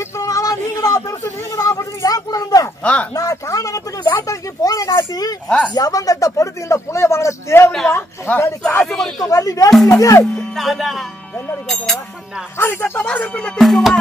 இத்தனை நாளா நீங்க தான் பெருசு, நீங்க தான் படுத்து ஏன் கூட இருந்த நான் கானகத்துக்கு வேட்டைக்கு போன காட்டி எவங்கிட்ட படுத்து இந்த புள்ளைய வாங்கின தேவையா? காசு வரைக்கும் வள்ளி வேசியது என்னடி பாக்குறா? அது கட்டமாக பிள்ளை திக்குவா.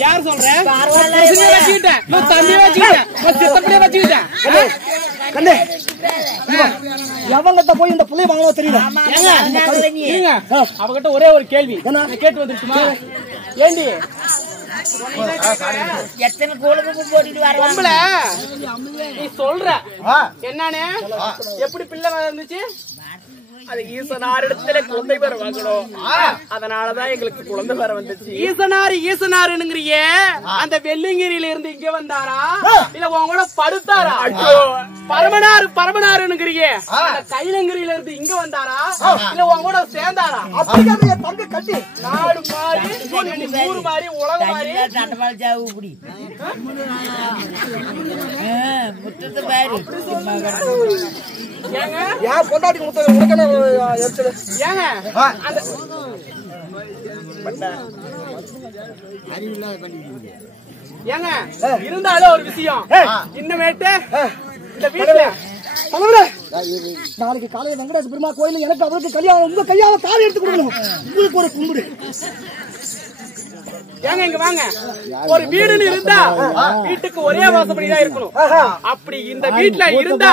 யார் சொல்ற? தம்பி வச்சுக்கிட்டேன். எவங்கிட்ட போய் இந்த புள்ளைய வாங்கவோ தெரியல. அவகிட்ட ஒரே ஒரு கேள்வி கேட்டு வந்துருக்குமா? ஏண்டி எத்தனை கோளுக்கு போட்டுட்டு வர நீ சொல்ற என்னன்னு எப்படி பிள்ளை வந்துச்சு? அது ஈசனார் இடத்துல குழந்தை பேர வாங்கணும். அதனாலதான் எங்களுக்கு குழந்தை பேர வந்துச்சு. ஈசனாருங்கிறிய அந்த வெள்ளிங்கிரியில இருந்து இங்க வந்தாரா இல்ல உங்களோட படுத்தாரா? பரமனாருங்கிறிய அந்த கைலங்கிரியில இருந்து இங்க வந்தாரா இல்ல உங்களோட சேர்ந்தாரா? அப்படியே தம்பி கட்டி நாடு மாறி ஊரு மாறி உலகம் மாறி தண்டவாள் ஜாவு இப்படி முத்தத்தை பாரு. யார் கொண்டாடி முத்தம் உனக்கு ஏங்க ஏங்க இருந்தாலும் ஒரு விஷயம் இன்னமேட்டு இந்த வீட்டுல நாளைக்கு காலையில வெங்கடேச பெருமா கோயில் எனக்கு அவருக்கு கல்யாணம். உங்க கையால தாலி எடுத்து கொடுக்கணும். உங்களுக்கு ஒரு கும்பிடு. ஏங்க இங்க வாங்க. ஒரு வீடுன்னு இருந்தா வீட்டுக்கு ஒரே வாசப்படிதான் இருக்கணும். அப்படி இந்த வீட்டுல இருந்தா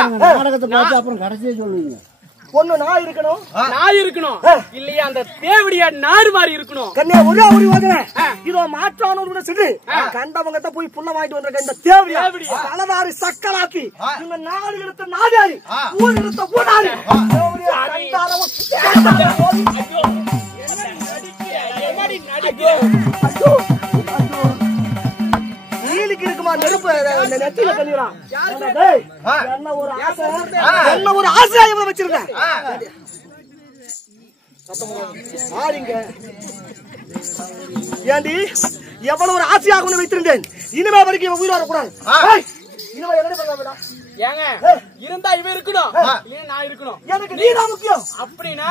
அப்புறம் கடைசியே சொல்லுவீங்க. பொண்ணு நாய் இருக்கணும் இல்லையா அந்த தேவடியா நாடு மாதிரி இருக்கணும். கண்ணே ஒரே ஒரு யோசனை. இதோ மாற்றானோட சிறு கண்டவங்கிட்ட போய் புள்ள வாங்கிட்டு வந்திருக்க இந்த தேவடியா பலவாரி சக்கலாக்கி இந்த நாடு எடுத்த நாடாரி ஊர் எடுத்த ஊடாரி நீலிக்கு இருக்குமா நெருப்பு நெத்தியில கல்லிறான். என்ன ஒரு ஆசை இவனை வச்சிருக்கேன். ஏண்டி எவ்வளவு ஒரு ஆசையாக ஒண்ணு வைத்திருந்தேன். இனிமே வரைக்கும் இவன் உயிர் வரக்கூடாது. இனிமே என்ன பண்ணலாம்? ஏங்க இருந்தா இவ இருக்கணும், நான் இருக்கணும். எனக்கு நீதான் முக்கியம். அப்படின்னா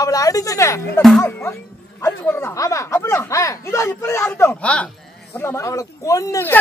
அவளை அடிச்சுட்டேன். அடிச்சு கொள்றதா? ஆமா. அப்படியா? இதோ இப்படியே ஆகட்டும். அவளை கொன்னுங்க.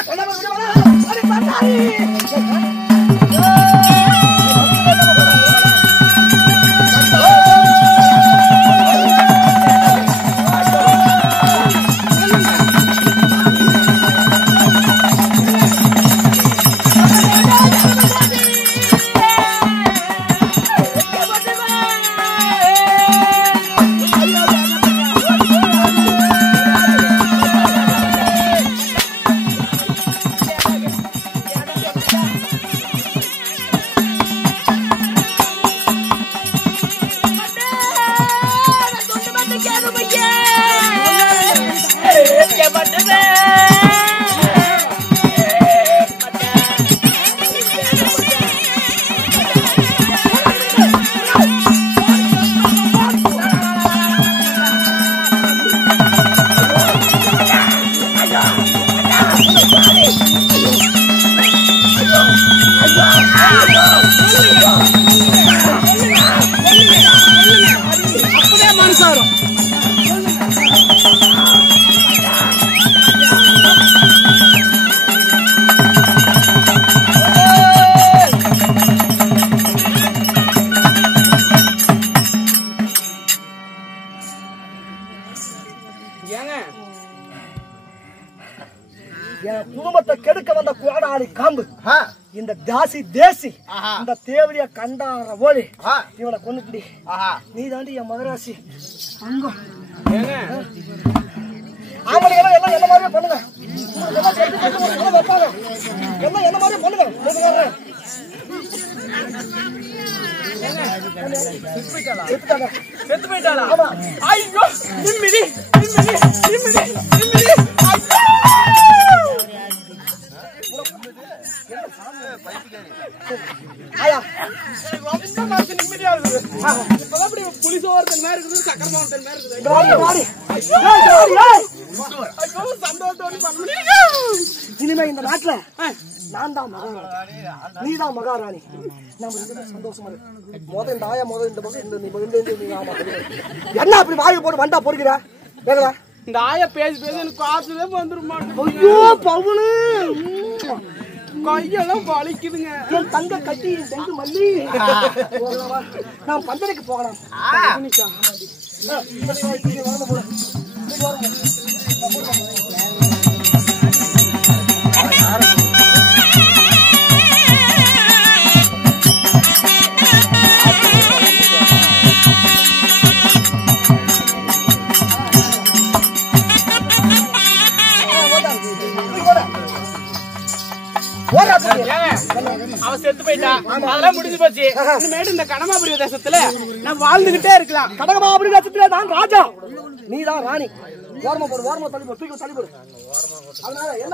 கெடுக்க வந்த கோடாளி காம்பு இந்த தாசி தேசி இந்த தேவடிய கண்டார போலி இவனை கொண்டுடி நீ தாண்டி என் மகராசி அங்கம் ஆம்பளை எல்லாம் என்ன மாதிரியே பண்ணுங்க எல்லாம் என்ன மாதிரியே பண்ணுங்க செத்து போயிட்டாளா? ஐயோ நிம்மதி நிம்மதி நிம்மதி நிம்மதி ரொம்ப மனசு நிம்மதியா இருக்குது. இப்பதான் அப்படி புளிசோறு மாதிரி இருக்குது, சக்கரை மாவட்டம் மாதிரி இருக்குது. இனிமே இந்த நாட்டுல நான் தான் மகாராணி, நீ தான் மகாராணி. நம்ம சந்தோஷமா இருக்கு. இந்த ஆயா இந்த பக்கம் என்ன அப்படி வாயை போட்டு வண்டா பொறுக்கிற வேற இந்த ஆயா பேசி பேசி எனக்கு காசுல வந்துட மாட்டேன். ஐயோ பவுனு கையெல்லாம் வலிக்குதுங்க. என் தங்க கட்டி செஞ்சு மல்லி நான் பந்தனைக்கு போகலாம். அவ செத்து போயிட்டா, அதெல்லாம் முடிஞ்சு போச்சு. இனிமேட்டு இந்த கடமாபுரி தேசத்துல நான் வாழ்ந்துகிட்டே இருக்கலாம். கடமாபுரி தேசத்துல நான் ராஜா, நீ தான் ராணி. ஓரமா போடு, ஓரமா தள்ளி போடு, தூக்கி தள்ளி போடு. அதனால என்ன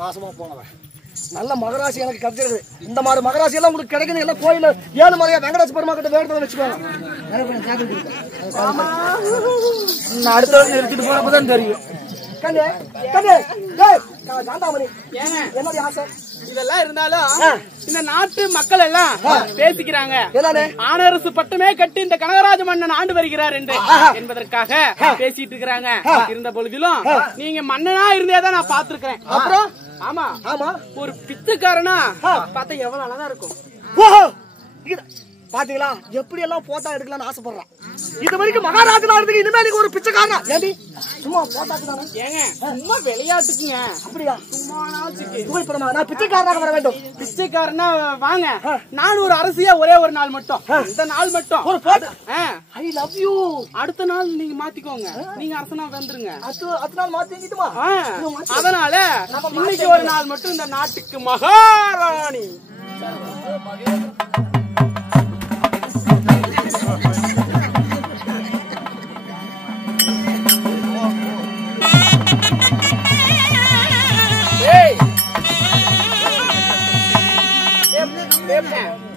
நாசமா போனவன் நல்ல மகராசி எனக்கு கிடைச்சிருது. இந்த மாதிரி மகராசி எல்லாம் உங்களுக்கு கிடைக்கணும். எல்லாம் கோயில 7 மலையா வெங்கடாஜ் பெருமா கிட்ட வேறு வச்சுக்கோங்க. அடுத்த வருஷம் எடுத்துட்டு போறப்பதான் தெரியும். இதெல்லாம் இருந்தாலும் இந்த நாட்டு மக்கள் எல்லாம் பேசிக்கிறாங்க, ஆனரசு பட்டமே கட்டி இந்த கனகராஜ மன்னன் ஆண்டு வருகிறார் என்று என்பதற்காக பேசிட்டு இருக்கிறாங்க. இருந்த பொழுதிலும் நீங்க மன்னனா இருந்தேதான் நான் பாத்துருக்கேன். அப்புறம் ஆமா ஆமா ஒரு பிச்சைக்காரனா பார்த்தா எவ்வளவு அழகா இருக்கும். பாத்தீங்களா எப்படி எல்லாம் போட்டோ எடுக்கலாம்னு ஆசைப்படுறான். இது வரைக்கும் மகாராஜனா இருக்கு, இனிமே நீங்க ஒரு பிச்சைக்காரனா? ஏண்டி சும்மா போட்டாக்கு தானே? ஏங்க சும்மா விளையாட்டுக்குங்க. அப்படியா? சும்மா நான் பிச்சைக்காரனாக வர வேண்டும். பிச்சைக்காரனா வாங்க, நான் ஒரு அரசியா ஒரே ஒரு நாள் மட்டும், இந்த நாள் மட்டும் ஒரு போட்டோ. I love you. அடுத்த நாள் நீங்க மாத்திக்கோங்க, நீங்க அரசனா வந்துருங்க. அடுத்த நாள் மாத்திக்கிட்டுமா? அதனால இன்னைக்கு ஒரு நாள் மட்டும் இந்த நாட்டுக்கு மகாராணி.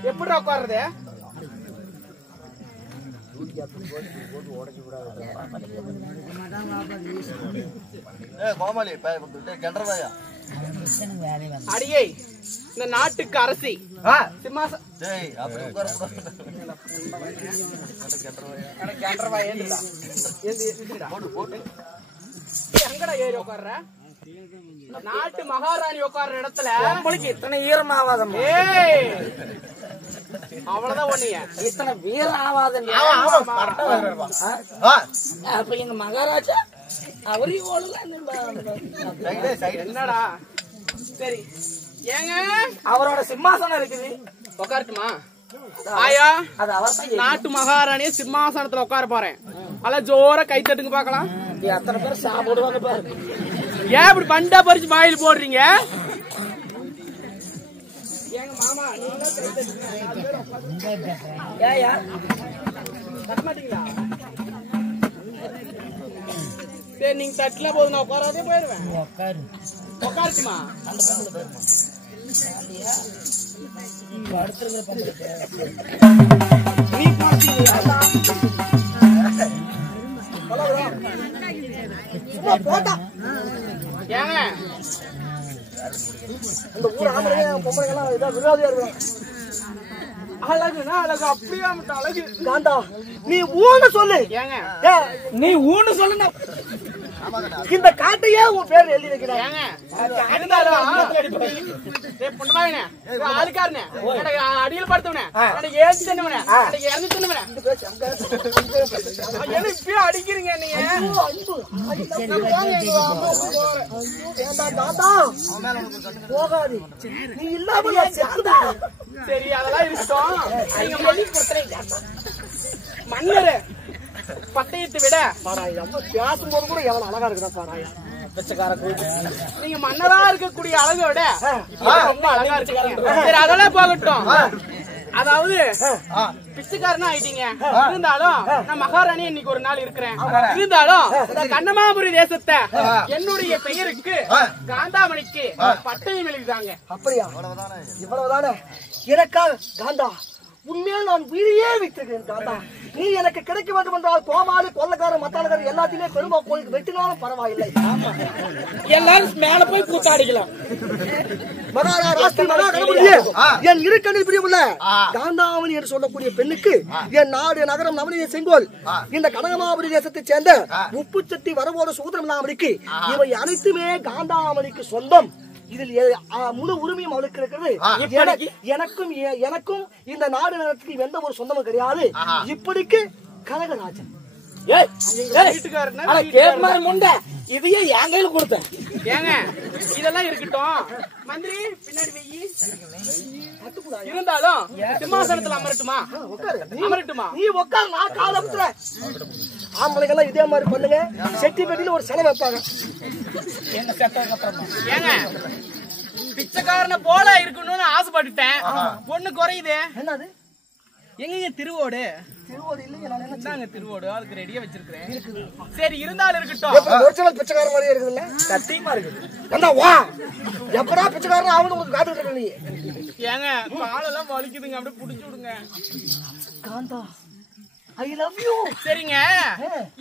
எப்படி உட்காருது? அடியே இந்த நாட்டுக்கு அரசி எங்கடா ஏறி உட்கார்ற? நாட்டு மகாராணி உட்கார்ற இடத்துல உங்களுக்கு இத்தனை ஈரமாவாதம். அவ்வளவுதான் ஒண்ணுங்க, இத்தனை வீரம் ஆவாதம். அப்ப எங்க மகாராஜா அவரையும் என்னடா? சரி ஏங்க அவரோட சிம்மாசனம் இருக்குது, உட்காரட்டுமா? ஆயா நாட்டு மகாராணிய சிம்மாசனத்துல உட்கார போறேன். அல்ல ஜோர கை தட்டுங்க பாக்கலாம். எத்தனை பேர் சாப்பிடுவாங்க பாருங்க. ஏன் இப்படி பண்டா பறிச்சு வாயில் போடுறீங்க? எங்க மாமா தட்ட மாட்டீங்களா? சரி நீங்க தட்டல போது நான் உட்காராதே போயிருவேன். உட்காருக்குமா? ஏங்க இந்த ஊர் ஆம்பளைங்க பொம்பளைங்க எல்லாம் இதா விரோதியா இருக்காங்க. அழகுனா அழகு, அப்படியே அழகு. காந்தா நீ ஊன்னு சொல்லு. ஏங்க நீ ஊன்னு சொல்லு. இந்த காட்டையே உன் பேர் எழுதி வைக்கிறேன். ஏங்க ஆளுக்காரனே அடியில் படுத்தவனே ஏற்றி தண்ணவனே இறந்து தண்ணவனே இப்பயும் அடிக்கிறீங்க நீங்க. போகாது நீ இல்லாம சரி அதெல்லாம் இருக்கட்டும். நீங்க மன்னரு பட்டயத்தை விட பேசும்போது கூட எவ்வளவு அழகா இருக்கிற பாராயா. நீங்க மன்னரா இருக்கக்கூடிய அழகை விட ரொம்ப அழகா இருக்கீங்க. சரி அதெல்லாம் போகட்டும். அதாவது பிச்சைக்காரனா ஆயிட்டீங்க. இருந்தாலும் நான் மகாராணி இன்னைக்கு ஒரு நாள் இருக்கிறேன். இருந்தாலும் கண்ணமாபுரி தேசத்தை என்னுடைய பெயருக்கு காந்தாமணிக்கு பட்டயம் எழுதிதாங்க. அப்படியா? இவ்வளவுதானே எனக்காக காந்தா உண்மையால் நான் உயிரையே வைத்திருக்கிறேன். காந்தா நீ எனக்கு கிடைக்க வேண்டும் என்றால் கோமாளி கொள்ளக்காரன் மத்தாளக்காரன் எல்லாத்தையுமே பெருமா கோயிலுக்கு வெட்டினாலும் பரவாயில்லை. எல்லாரும் மேல போய் கூத்தாடிக்கலாம். என் இருக்கணில் பிரியமுள்ள காந்தாமணி என்று சொல்லக்கூடிய பெண்ணுக்கு என் நாடு நகரம் நவனிய செங்கோல் இந்த கனகமாபுரி தேசத்தை சேர்ந்த உப்பு சட்டி வரவோட சுதந்திரம் இல்லாமலிக்கு இவை அனைத்துமே காந்தாமணிக்கு சொந்தம். இதில் முழு உரிமையும் அவளுக்கு இருக்கிறது. எனக்கும் இந்த நாடு நகரத்துக்கு எந்த ஒரு சொந்தமும் கிடையாது. இப்படிக்கு கனகராஜன் இதையே என் கையில கொடுத்தேன். ஏங்க இதெல்லாம் இருக்கட்டும். மந்திரி பின்னாடி வெயி. இருந்தாலும் சிம்மாசனத்துல அமரட்டுமா? அமரட்டுமா? நீ உட்கார், நான் கால புத்துறேன். ஆம்பளைங்க எல்லாம் இதே மாதிரி பண்ணுங்க. செட்டி பெட்டியில ஒரு செலவு வைப்பாங்க. ஏங்க பிச்சைக்காரனை போல இருக்கணும்னு ஆசைப்பட்டுட்டேன். பொண்ணு குறையுது. என்னது எங்க திருவோடு? திருவோடு இல்லைங்க. நான் என்னங்க திருவோடு? அதுக்கு ரெடியா வச்சிருக்கேன். சரி இருந்தாலும் இருக்கட்டும். ஒரிஜினல் பிச்சைக்காரன் மாதிரியே இருக்குதுல்ல? சத்தியமா இருக்குது. வந்தா வா. எப்படா பிச்சைக்காரன் ஆகணும் உங்களுக்கு காத்துட்டு இருக்க நீ? ஏங்க காலெல்லாம் வலிக்குதுங்க. அப்படியே புடிச்சு விடுங்க. Kantha I love you. சரிங்க.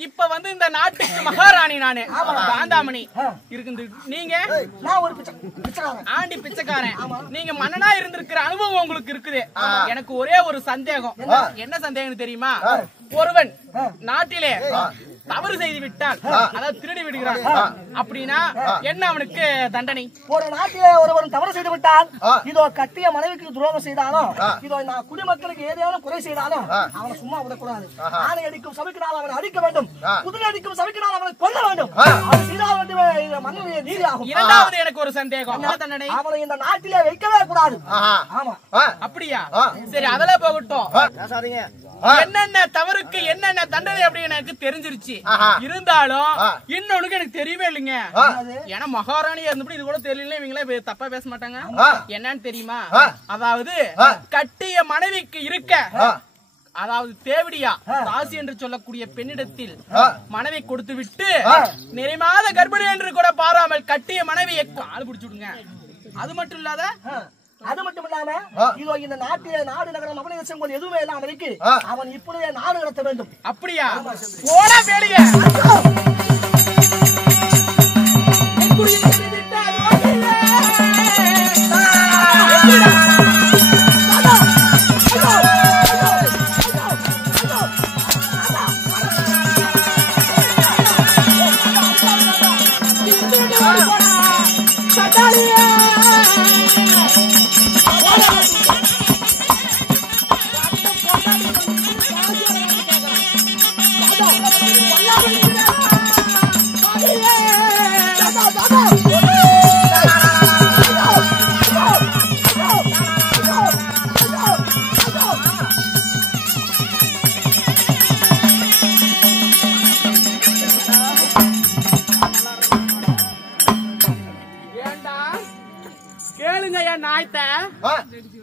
இப்ப வந்து இந்த நாட்டுக்கு மகாராணி நானு காந்தாமணி இருக்குது. நீங்க நான் ஒரு பிச்சைக்காரன். ஆண்டி பிச்சைக்காரன். நீங்க மன்னனா இருந்திருக்கிற அனுபவம் உங்களுக்கு இருக்குது. எனக்கு ஒரே ஒரு சந்தேகம். என்ன சந்தேகம் தெரியுமா? ஒருவன் நாட்டிலே தவறு செய்து விட்டால், அதாவது திருடி விடுகிறான் அப்படின்னா என்ன அவனுக்கு தண்டனை? ஒரு நாட்டிலே ஒருவன் தவறு செய்து விட்டால், இதோ கட்டிய மனைவிக்கு துரோகம் செய்தாலும், இதோ நான் குடிமக்களுக்கு ஏதேனும் குறை செய்தாலும் அவனை சும்மா விடக்கூடாது. ஆணை அடிக்கும் சபைக்கினால் அவனை அடிக்க வேண்டும். குதிரை அடிக்கும் சபைக்கினால் அவனை கொல்ல வேண்டும். மன்னனுடைய நீதி ஆகும். இரண்டாவது எனக்கு ஒரு சந்தேகம். என்ன தண்டனை? அவனை இந்த நாட்டிலே வைக்கவே கூடாது. ஆமா அப்படியா? சரி அதெல்லாம் போகட்டும். என்னென்ன தவறுக்கு என்னென்ன தண்டனை அப்படின்னு எனக்கு தெரிஞ்சிருச்சு. இருந்தாலும் இன்னொன்னு எனக்கு தெரியவே இல்லைங்க. ஏன்னா மகாராணியா இருந்தபடி இது கூட தெரியல. இவங்களே தப்பா பேச மாட்டாங்க. என்னன்னு தெரியுமா? அதாவது கட்டிய மனைவிக்கு இருக்க, அதாவது தேவடியா தாசி என்று சொல்லக்கூடிய பெண்ணிடத்தில் மனைவி கொடுத்து விட்டு நிறைமாத கர்ப்பிணி என்று கூட பாராமல் கட்டிய மனைவியை ஆள் பிடிச்சு விடுங்க. அது மட்டும் இல்லாம இதோ இந்த நாட்டிலே நாடு நகரம் அவனை செங்கோல் எதுவுமே இல்லாம இருக்கு. அவன் இப்படியே நாடு நடத்த வேண்டும். அப்படியா? போட வேலைய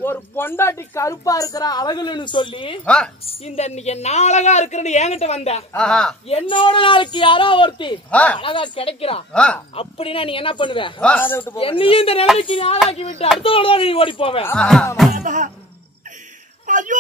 ஒரு பொண்டாட்டி கருப்பா இருக்கிற அழகுன்னு சொல்லி இந்த நான் அழகா இருக்கிறேன்னு என்கிட்ட வந்த என்னோட நாளைக்கு யாரோ ஒருத்தி அழகா கிடைக்கிறான் அப்படின்னா நீ என்ன பண்ணுவ? என்னையும் இந்த நிலைமைக்கு நீ ஆளாக்கி விட்டு அடுத்தவளோட நீ ஓடி போவ. ஐயோ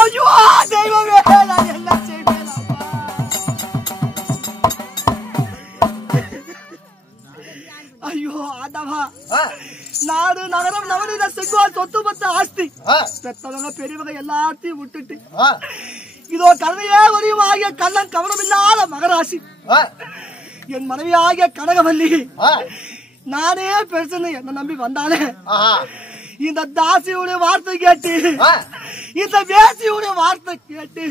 ஐயோ தெய்வமே நான் என்ன செய்வேன் ஐயோ ஆண்டவா நாடு நகரம் நவநீத செங்கோல் சொத்து பத்து ஆஸ்தி பெத்தவங்க பெரியவங்க எல்லாத்தையும் விட்டுட்டு இதோ கருணையே வரியுமாகிய கண்ணன் கவனமில்லாத மகராசி என் மனைவி ஆகிய கனகவல்லி நானே பெருசுன்னு என்ன நம்பி வந்தாலே இந்த தாசியுடைய வார்த்தை கேட்டு இந்த வேசியுடைய வார்த்தை கேட்டு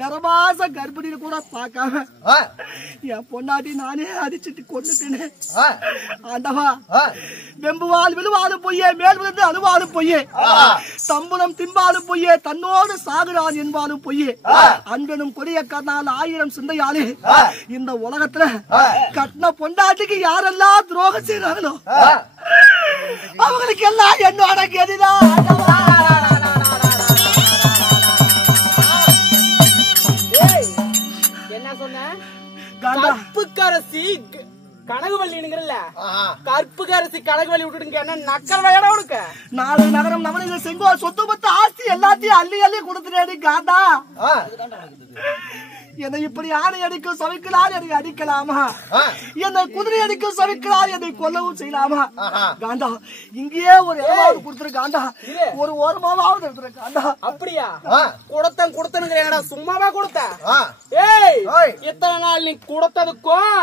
நரமாச கர்ப்பிணியில கூட பார்க்காம என் பொன்னாட்டி நானே அடிச்சுட்டு கொண்டுட்டேனே ஆண்டவா வெம்புவால் விழுவாது பொய்யே மேல் விழுந்து அழுவாது பொய்யே தம்புலம் திம்பாலும் பொய்யே தன்னோடு சாகுறான் என்பாலும் பொய்யே அன்பனும் கொடிய கண்ணால் 1000 சிந்தையாலே இந்த உலகத்துல கட்டின பொண்டாட்டிக்கு யாரெல்லாம் துரோகம் செய்றாங்களோ அவங்களுக்கு எல்லாம் என்னோட கதிதான் என்ன சொன்ன? கற்புக்கரசி கனகவல்லிங்கிறல்ல, கற்புக்கரசி கனகவல்லி விட்டுடுங்க. என்ன நக்கல் வயடா உனக்கு? நாடு நகரம் நவநீத செங்கோல் சொத்து பத்து ஆஸ்தி எல்லாத்தையும் அள்ளி அள்ளி கொடுத்துட்டேடி காந்தா. என்னை இப்படி ஆணை அடிக்கும் சமைக்கிறார், என்னை அடிக்கலாமா? என்னை குதிரை அடிக்கும் சமைக்கிறார், என்னை கொல்லவும் செய்யலாமா? காந்தா இங்கேயே ஒரு இடமாவது கொடுத்துரு காந்தா, ஒரு ஓரமாவது எடுத்துரு காந்தா. அப்படியா? குடத்தன் குடுத்தனுங்கிறா, சும்மாவா கொடுத்த? ஏய், இத்தனை நாள் நீ கொடுத்ததுக்கும்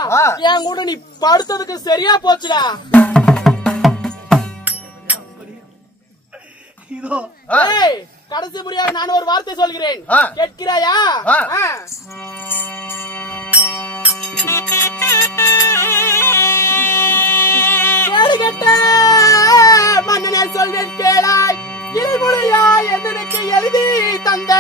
என் கூட நீ படுத்ததுக்கு சரியா போச்சுடா. இதோ கடைசி முறையாக நான் ஒரு வார்த்தை சொல்கிறேன், கேட்கிறாயா? கேடுகட்ட மன்னனே சொல்வேன் கேளாய், கிளிமொழியா என்னனுக்கு எழுதி தந்த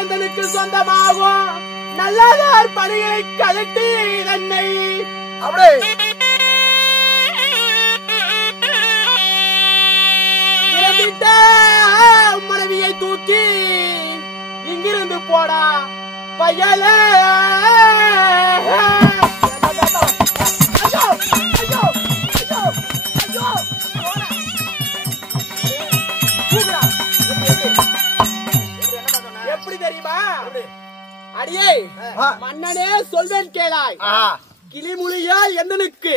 எந்தனுக்கு சொந்தமாகும் நல்லதார் பணியை கலட்டி தன்னை இறந்திட்ட மனைவியை தூக்கி இங்கிருந்து போடா பையல. எப்படி தெரியுமா? அடியே மன்னனே சொல்வேன் கேளாய், கிளிமொழியால் எந்தனுக்கு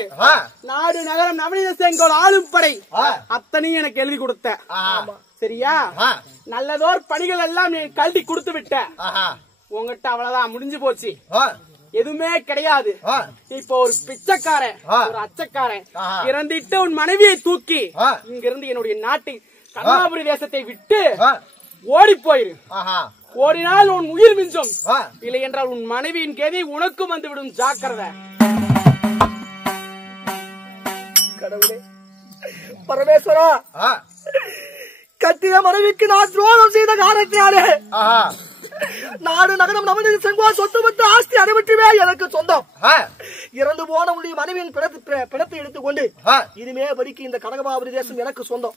நாடு நகரம் நவநீத செங்கோல் ஆளும் படை அத்தனையும் எனக்கு எழுதி கொடுத்த. சரியா? நல்லதோர் பணிகள் எல்லாம் நீ கல்வி கொடுத்து விட்ட. உங்ககிட்ட அவ்வளவுதான், முடிஞ்சு போச்சு, எதுவுமே கிடையாது. இப்ப ஒரு பிச்சைக்காரன், ஒரு அச்சக்காரன் இறந்திட்டு உன் மனைவியை தூக்கி இங்கிருந்து என்னுடைய நாட்டை கர்நாபுரி தேசத்தை விட்டு ஓடி போயிரு. ஓடினால் உன் உயிர் மிஞ்சும், இல்லை என்றால் உன் மனைவியின் கதி உனக்கும் வந்துவிடும். ஜாக்கிரதை. கடவுளே பரமேஸ்வரா, கட்டிய மனைவிக்கு நான் துரோகம் செய்த காரணத்தினாலே நாடு நகரம் நவநீத செங்கோல் சொத்து பத்து ஆஸ்தி அனைவற்றுமே எனக்கு சொந்தம். இறந்து போன உடைய மனைவியின் பிணத்தை எடுத்துக்கொண்டு இனிமே படிக்க இந்த கனகபாபுரி தேசம் எனக்கு சொந்தம்.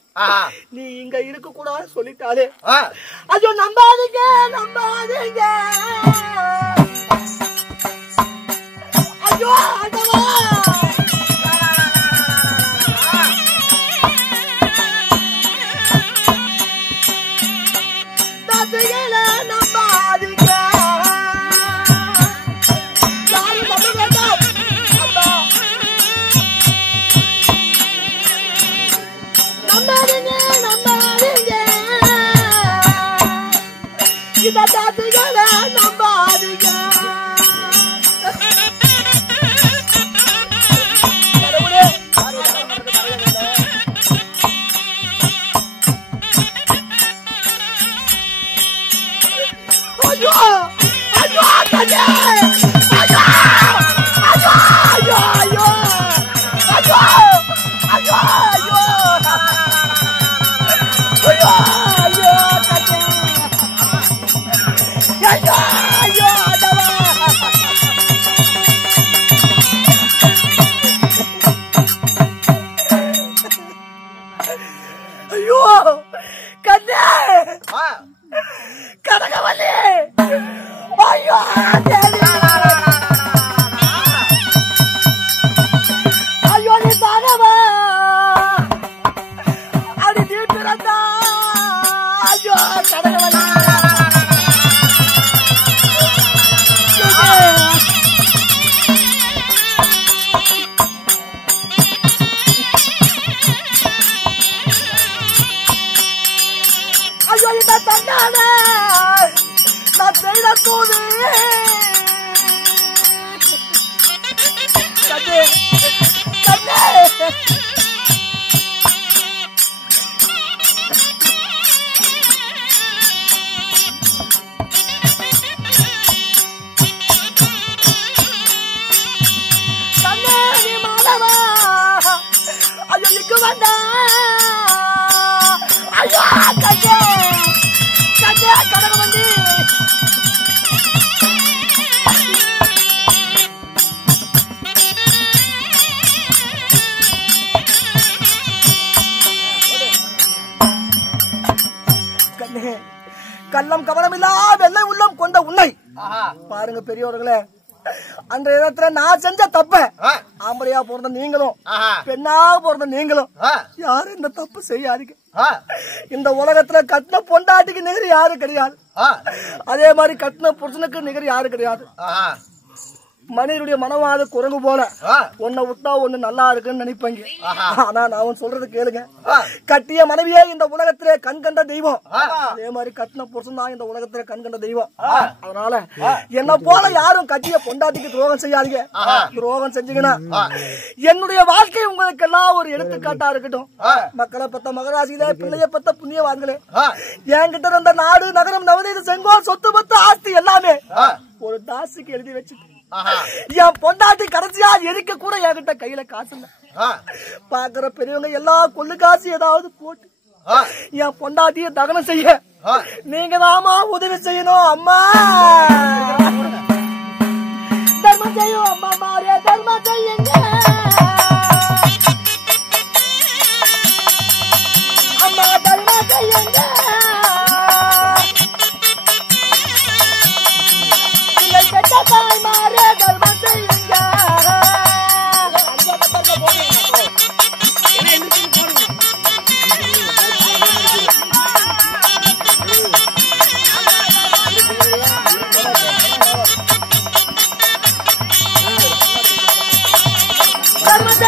நீ இங்க இருக்க கூடாது சொல்லிட்டாலே ஐயோ நம்பாதீங்க நம்பாதீங்க. ஐயோ ஆண்டவா, நம்பாதீங்க. யாரும் நம்ப வேண்டாம். இந்த தாத்திகளை நம்பாதீங்க. ஐயோ ஐயோ கண்ணே ஐயோ ஐயோ ஐயோ ஐயோ ஐயோ ஐயோ ஐயோ ஐயோ ஐயோ கண்ணே ஐயோ ஐயோ அதவா ஐயோ கண்ணே கனகவல்லி ஐயோ தேவி ஐயோ நீ தானவா அடி நீ பிறந்தா ஐயோ கனகவல்லி ஐயோ இந்த தன்னானே நான் செய்த தூது கண்ணே கண்ணே கண்ணே நீ மாணவா ஐயோ இங்கு வந்தா ஐயோ கண்ணே கண்ணே கனகவல்லி கண்ணே கள்ளம் கவனமில்லா வெள்ளை உள்ளம் கொண்ட உன்னை பாருங்க பெரியவர்களே அன்றைய இடத்துல நான் செஞ்ச தப்ப ஆம்பளையா பிறந்த நீங்களும் பெண்ணா பிறந்த நீங்களும் யாரும் இந்த தப்பு செய்யாதீங்க. இந்த உலகத்துல கட்டின பொண்டாட்டிக்கு நிகர் யாரு கிடையாது. அதே மாதிரி கட்டின புருஷனுக்கு நிகர் யாரு கிடையாது. மனிதனுடைய மனவாத குரங்கு போல ஒன்ன விட்டா ஒண்ணு நல்லா இருக்குன்னு நினைப்பாங்க. ஆனா நான் சொல்றது கேளுங்க, கட்டிய மனைவியே இந்த உலகத்திலே கண் கண்ட தெய்வம். அதே மாதிரி கட்டின புருஷன் தான் இந்த உலகத்திலே கண் கண்ட தெய்வம். அதனால என்ன போல யாரும் கட்டிய பொண்டாட்டிக்கு துரோகம் செய்யாதீங்க. துரோகம் செஞ்சீங்கன்னா என்னுடைய வாழ்க்கை உங்களுக்கு எல்லாம் ஒரு எடுத்துக்காட்டா இருக்கட்டும். மக்களை பத்த மகராசிகளே, பிள்ளைய பத்த புண்ணியவான்களே, என்கிட்ட இருந்த நாடு நகரம் நவநீத செங்கோல் சொத்து பத்து ஆஸ்தி எல்லாமே ஒரு தாசிக்கு எழுதி வச்சுட்டு என் பொண்டாட்டி கடைசியா எரிக்க கூட என்கிட்ட கையில காசு இல்ல. பாக்குற பெரியவங்க எல்லாம் கொள்ளு காசு ஏதாவது போட்டு என் பொண்டாட்டிய தகனம் செய்ய நீங்க தாமா உதவி செய்யணும். அம்மா தர்மம் செய்யும், அம்மா மாறிய தர்மம் செய்யுங்க. அம்மா தர்மம் செய்யுங்க. தாய் மாறிய தர்மம் செய்யுங்க. தர்மம்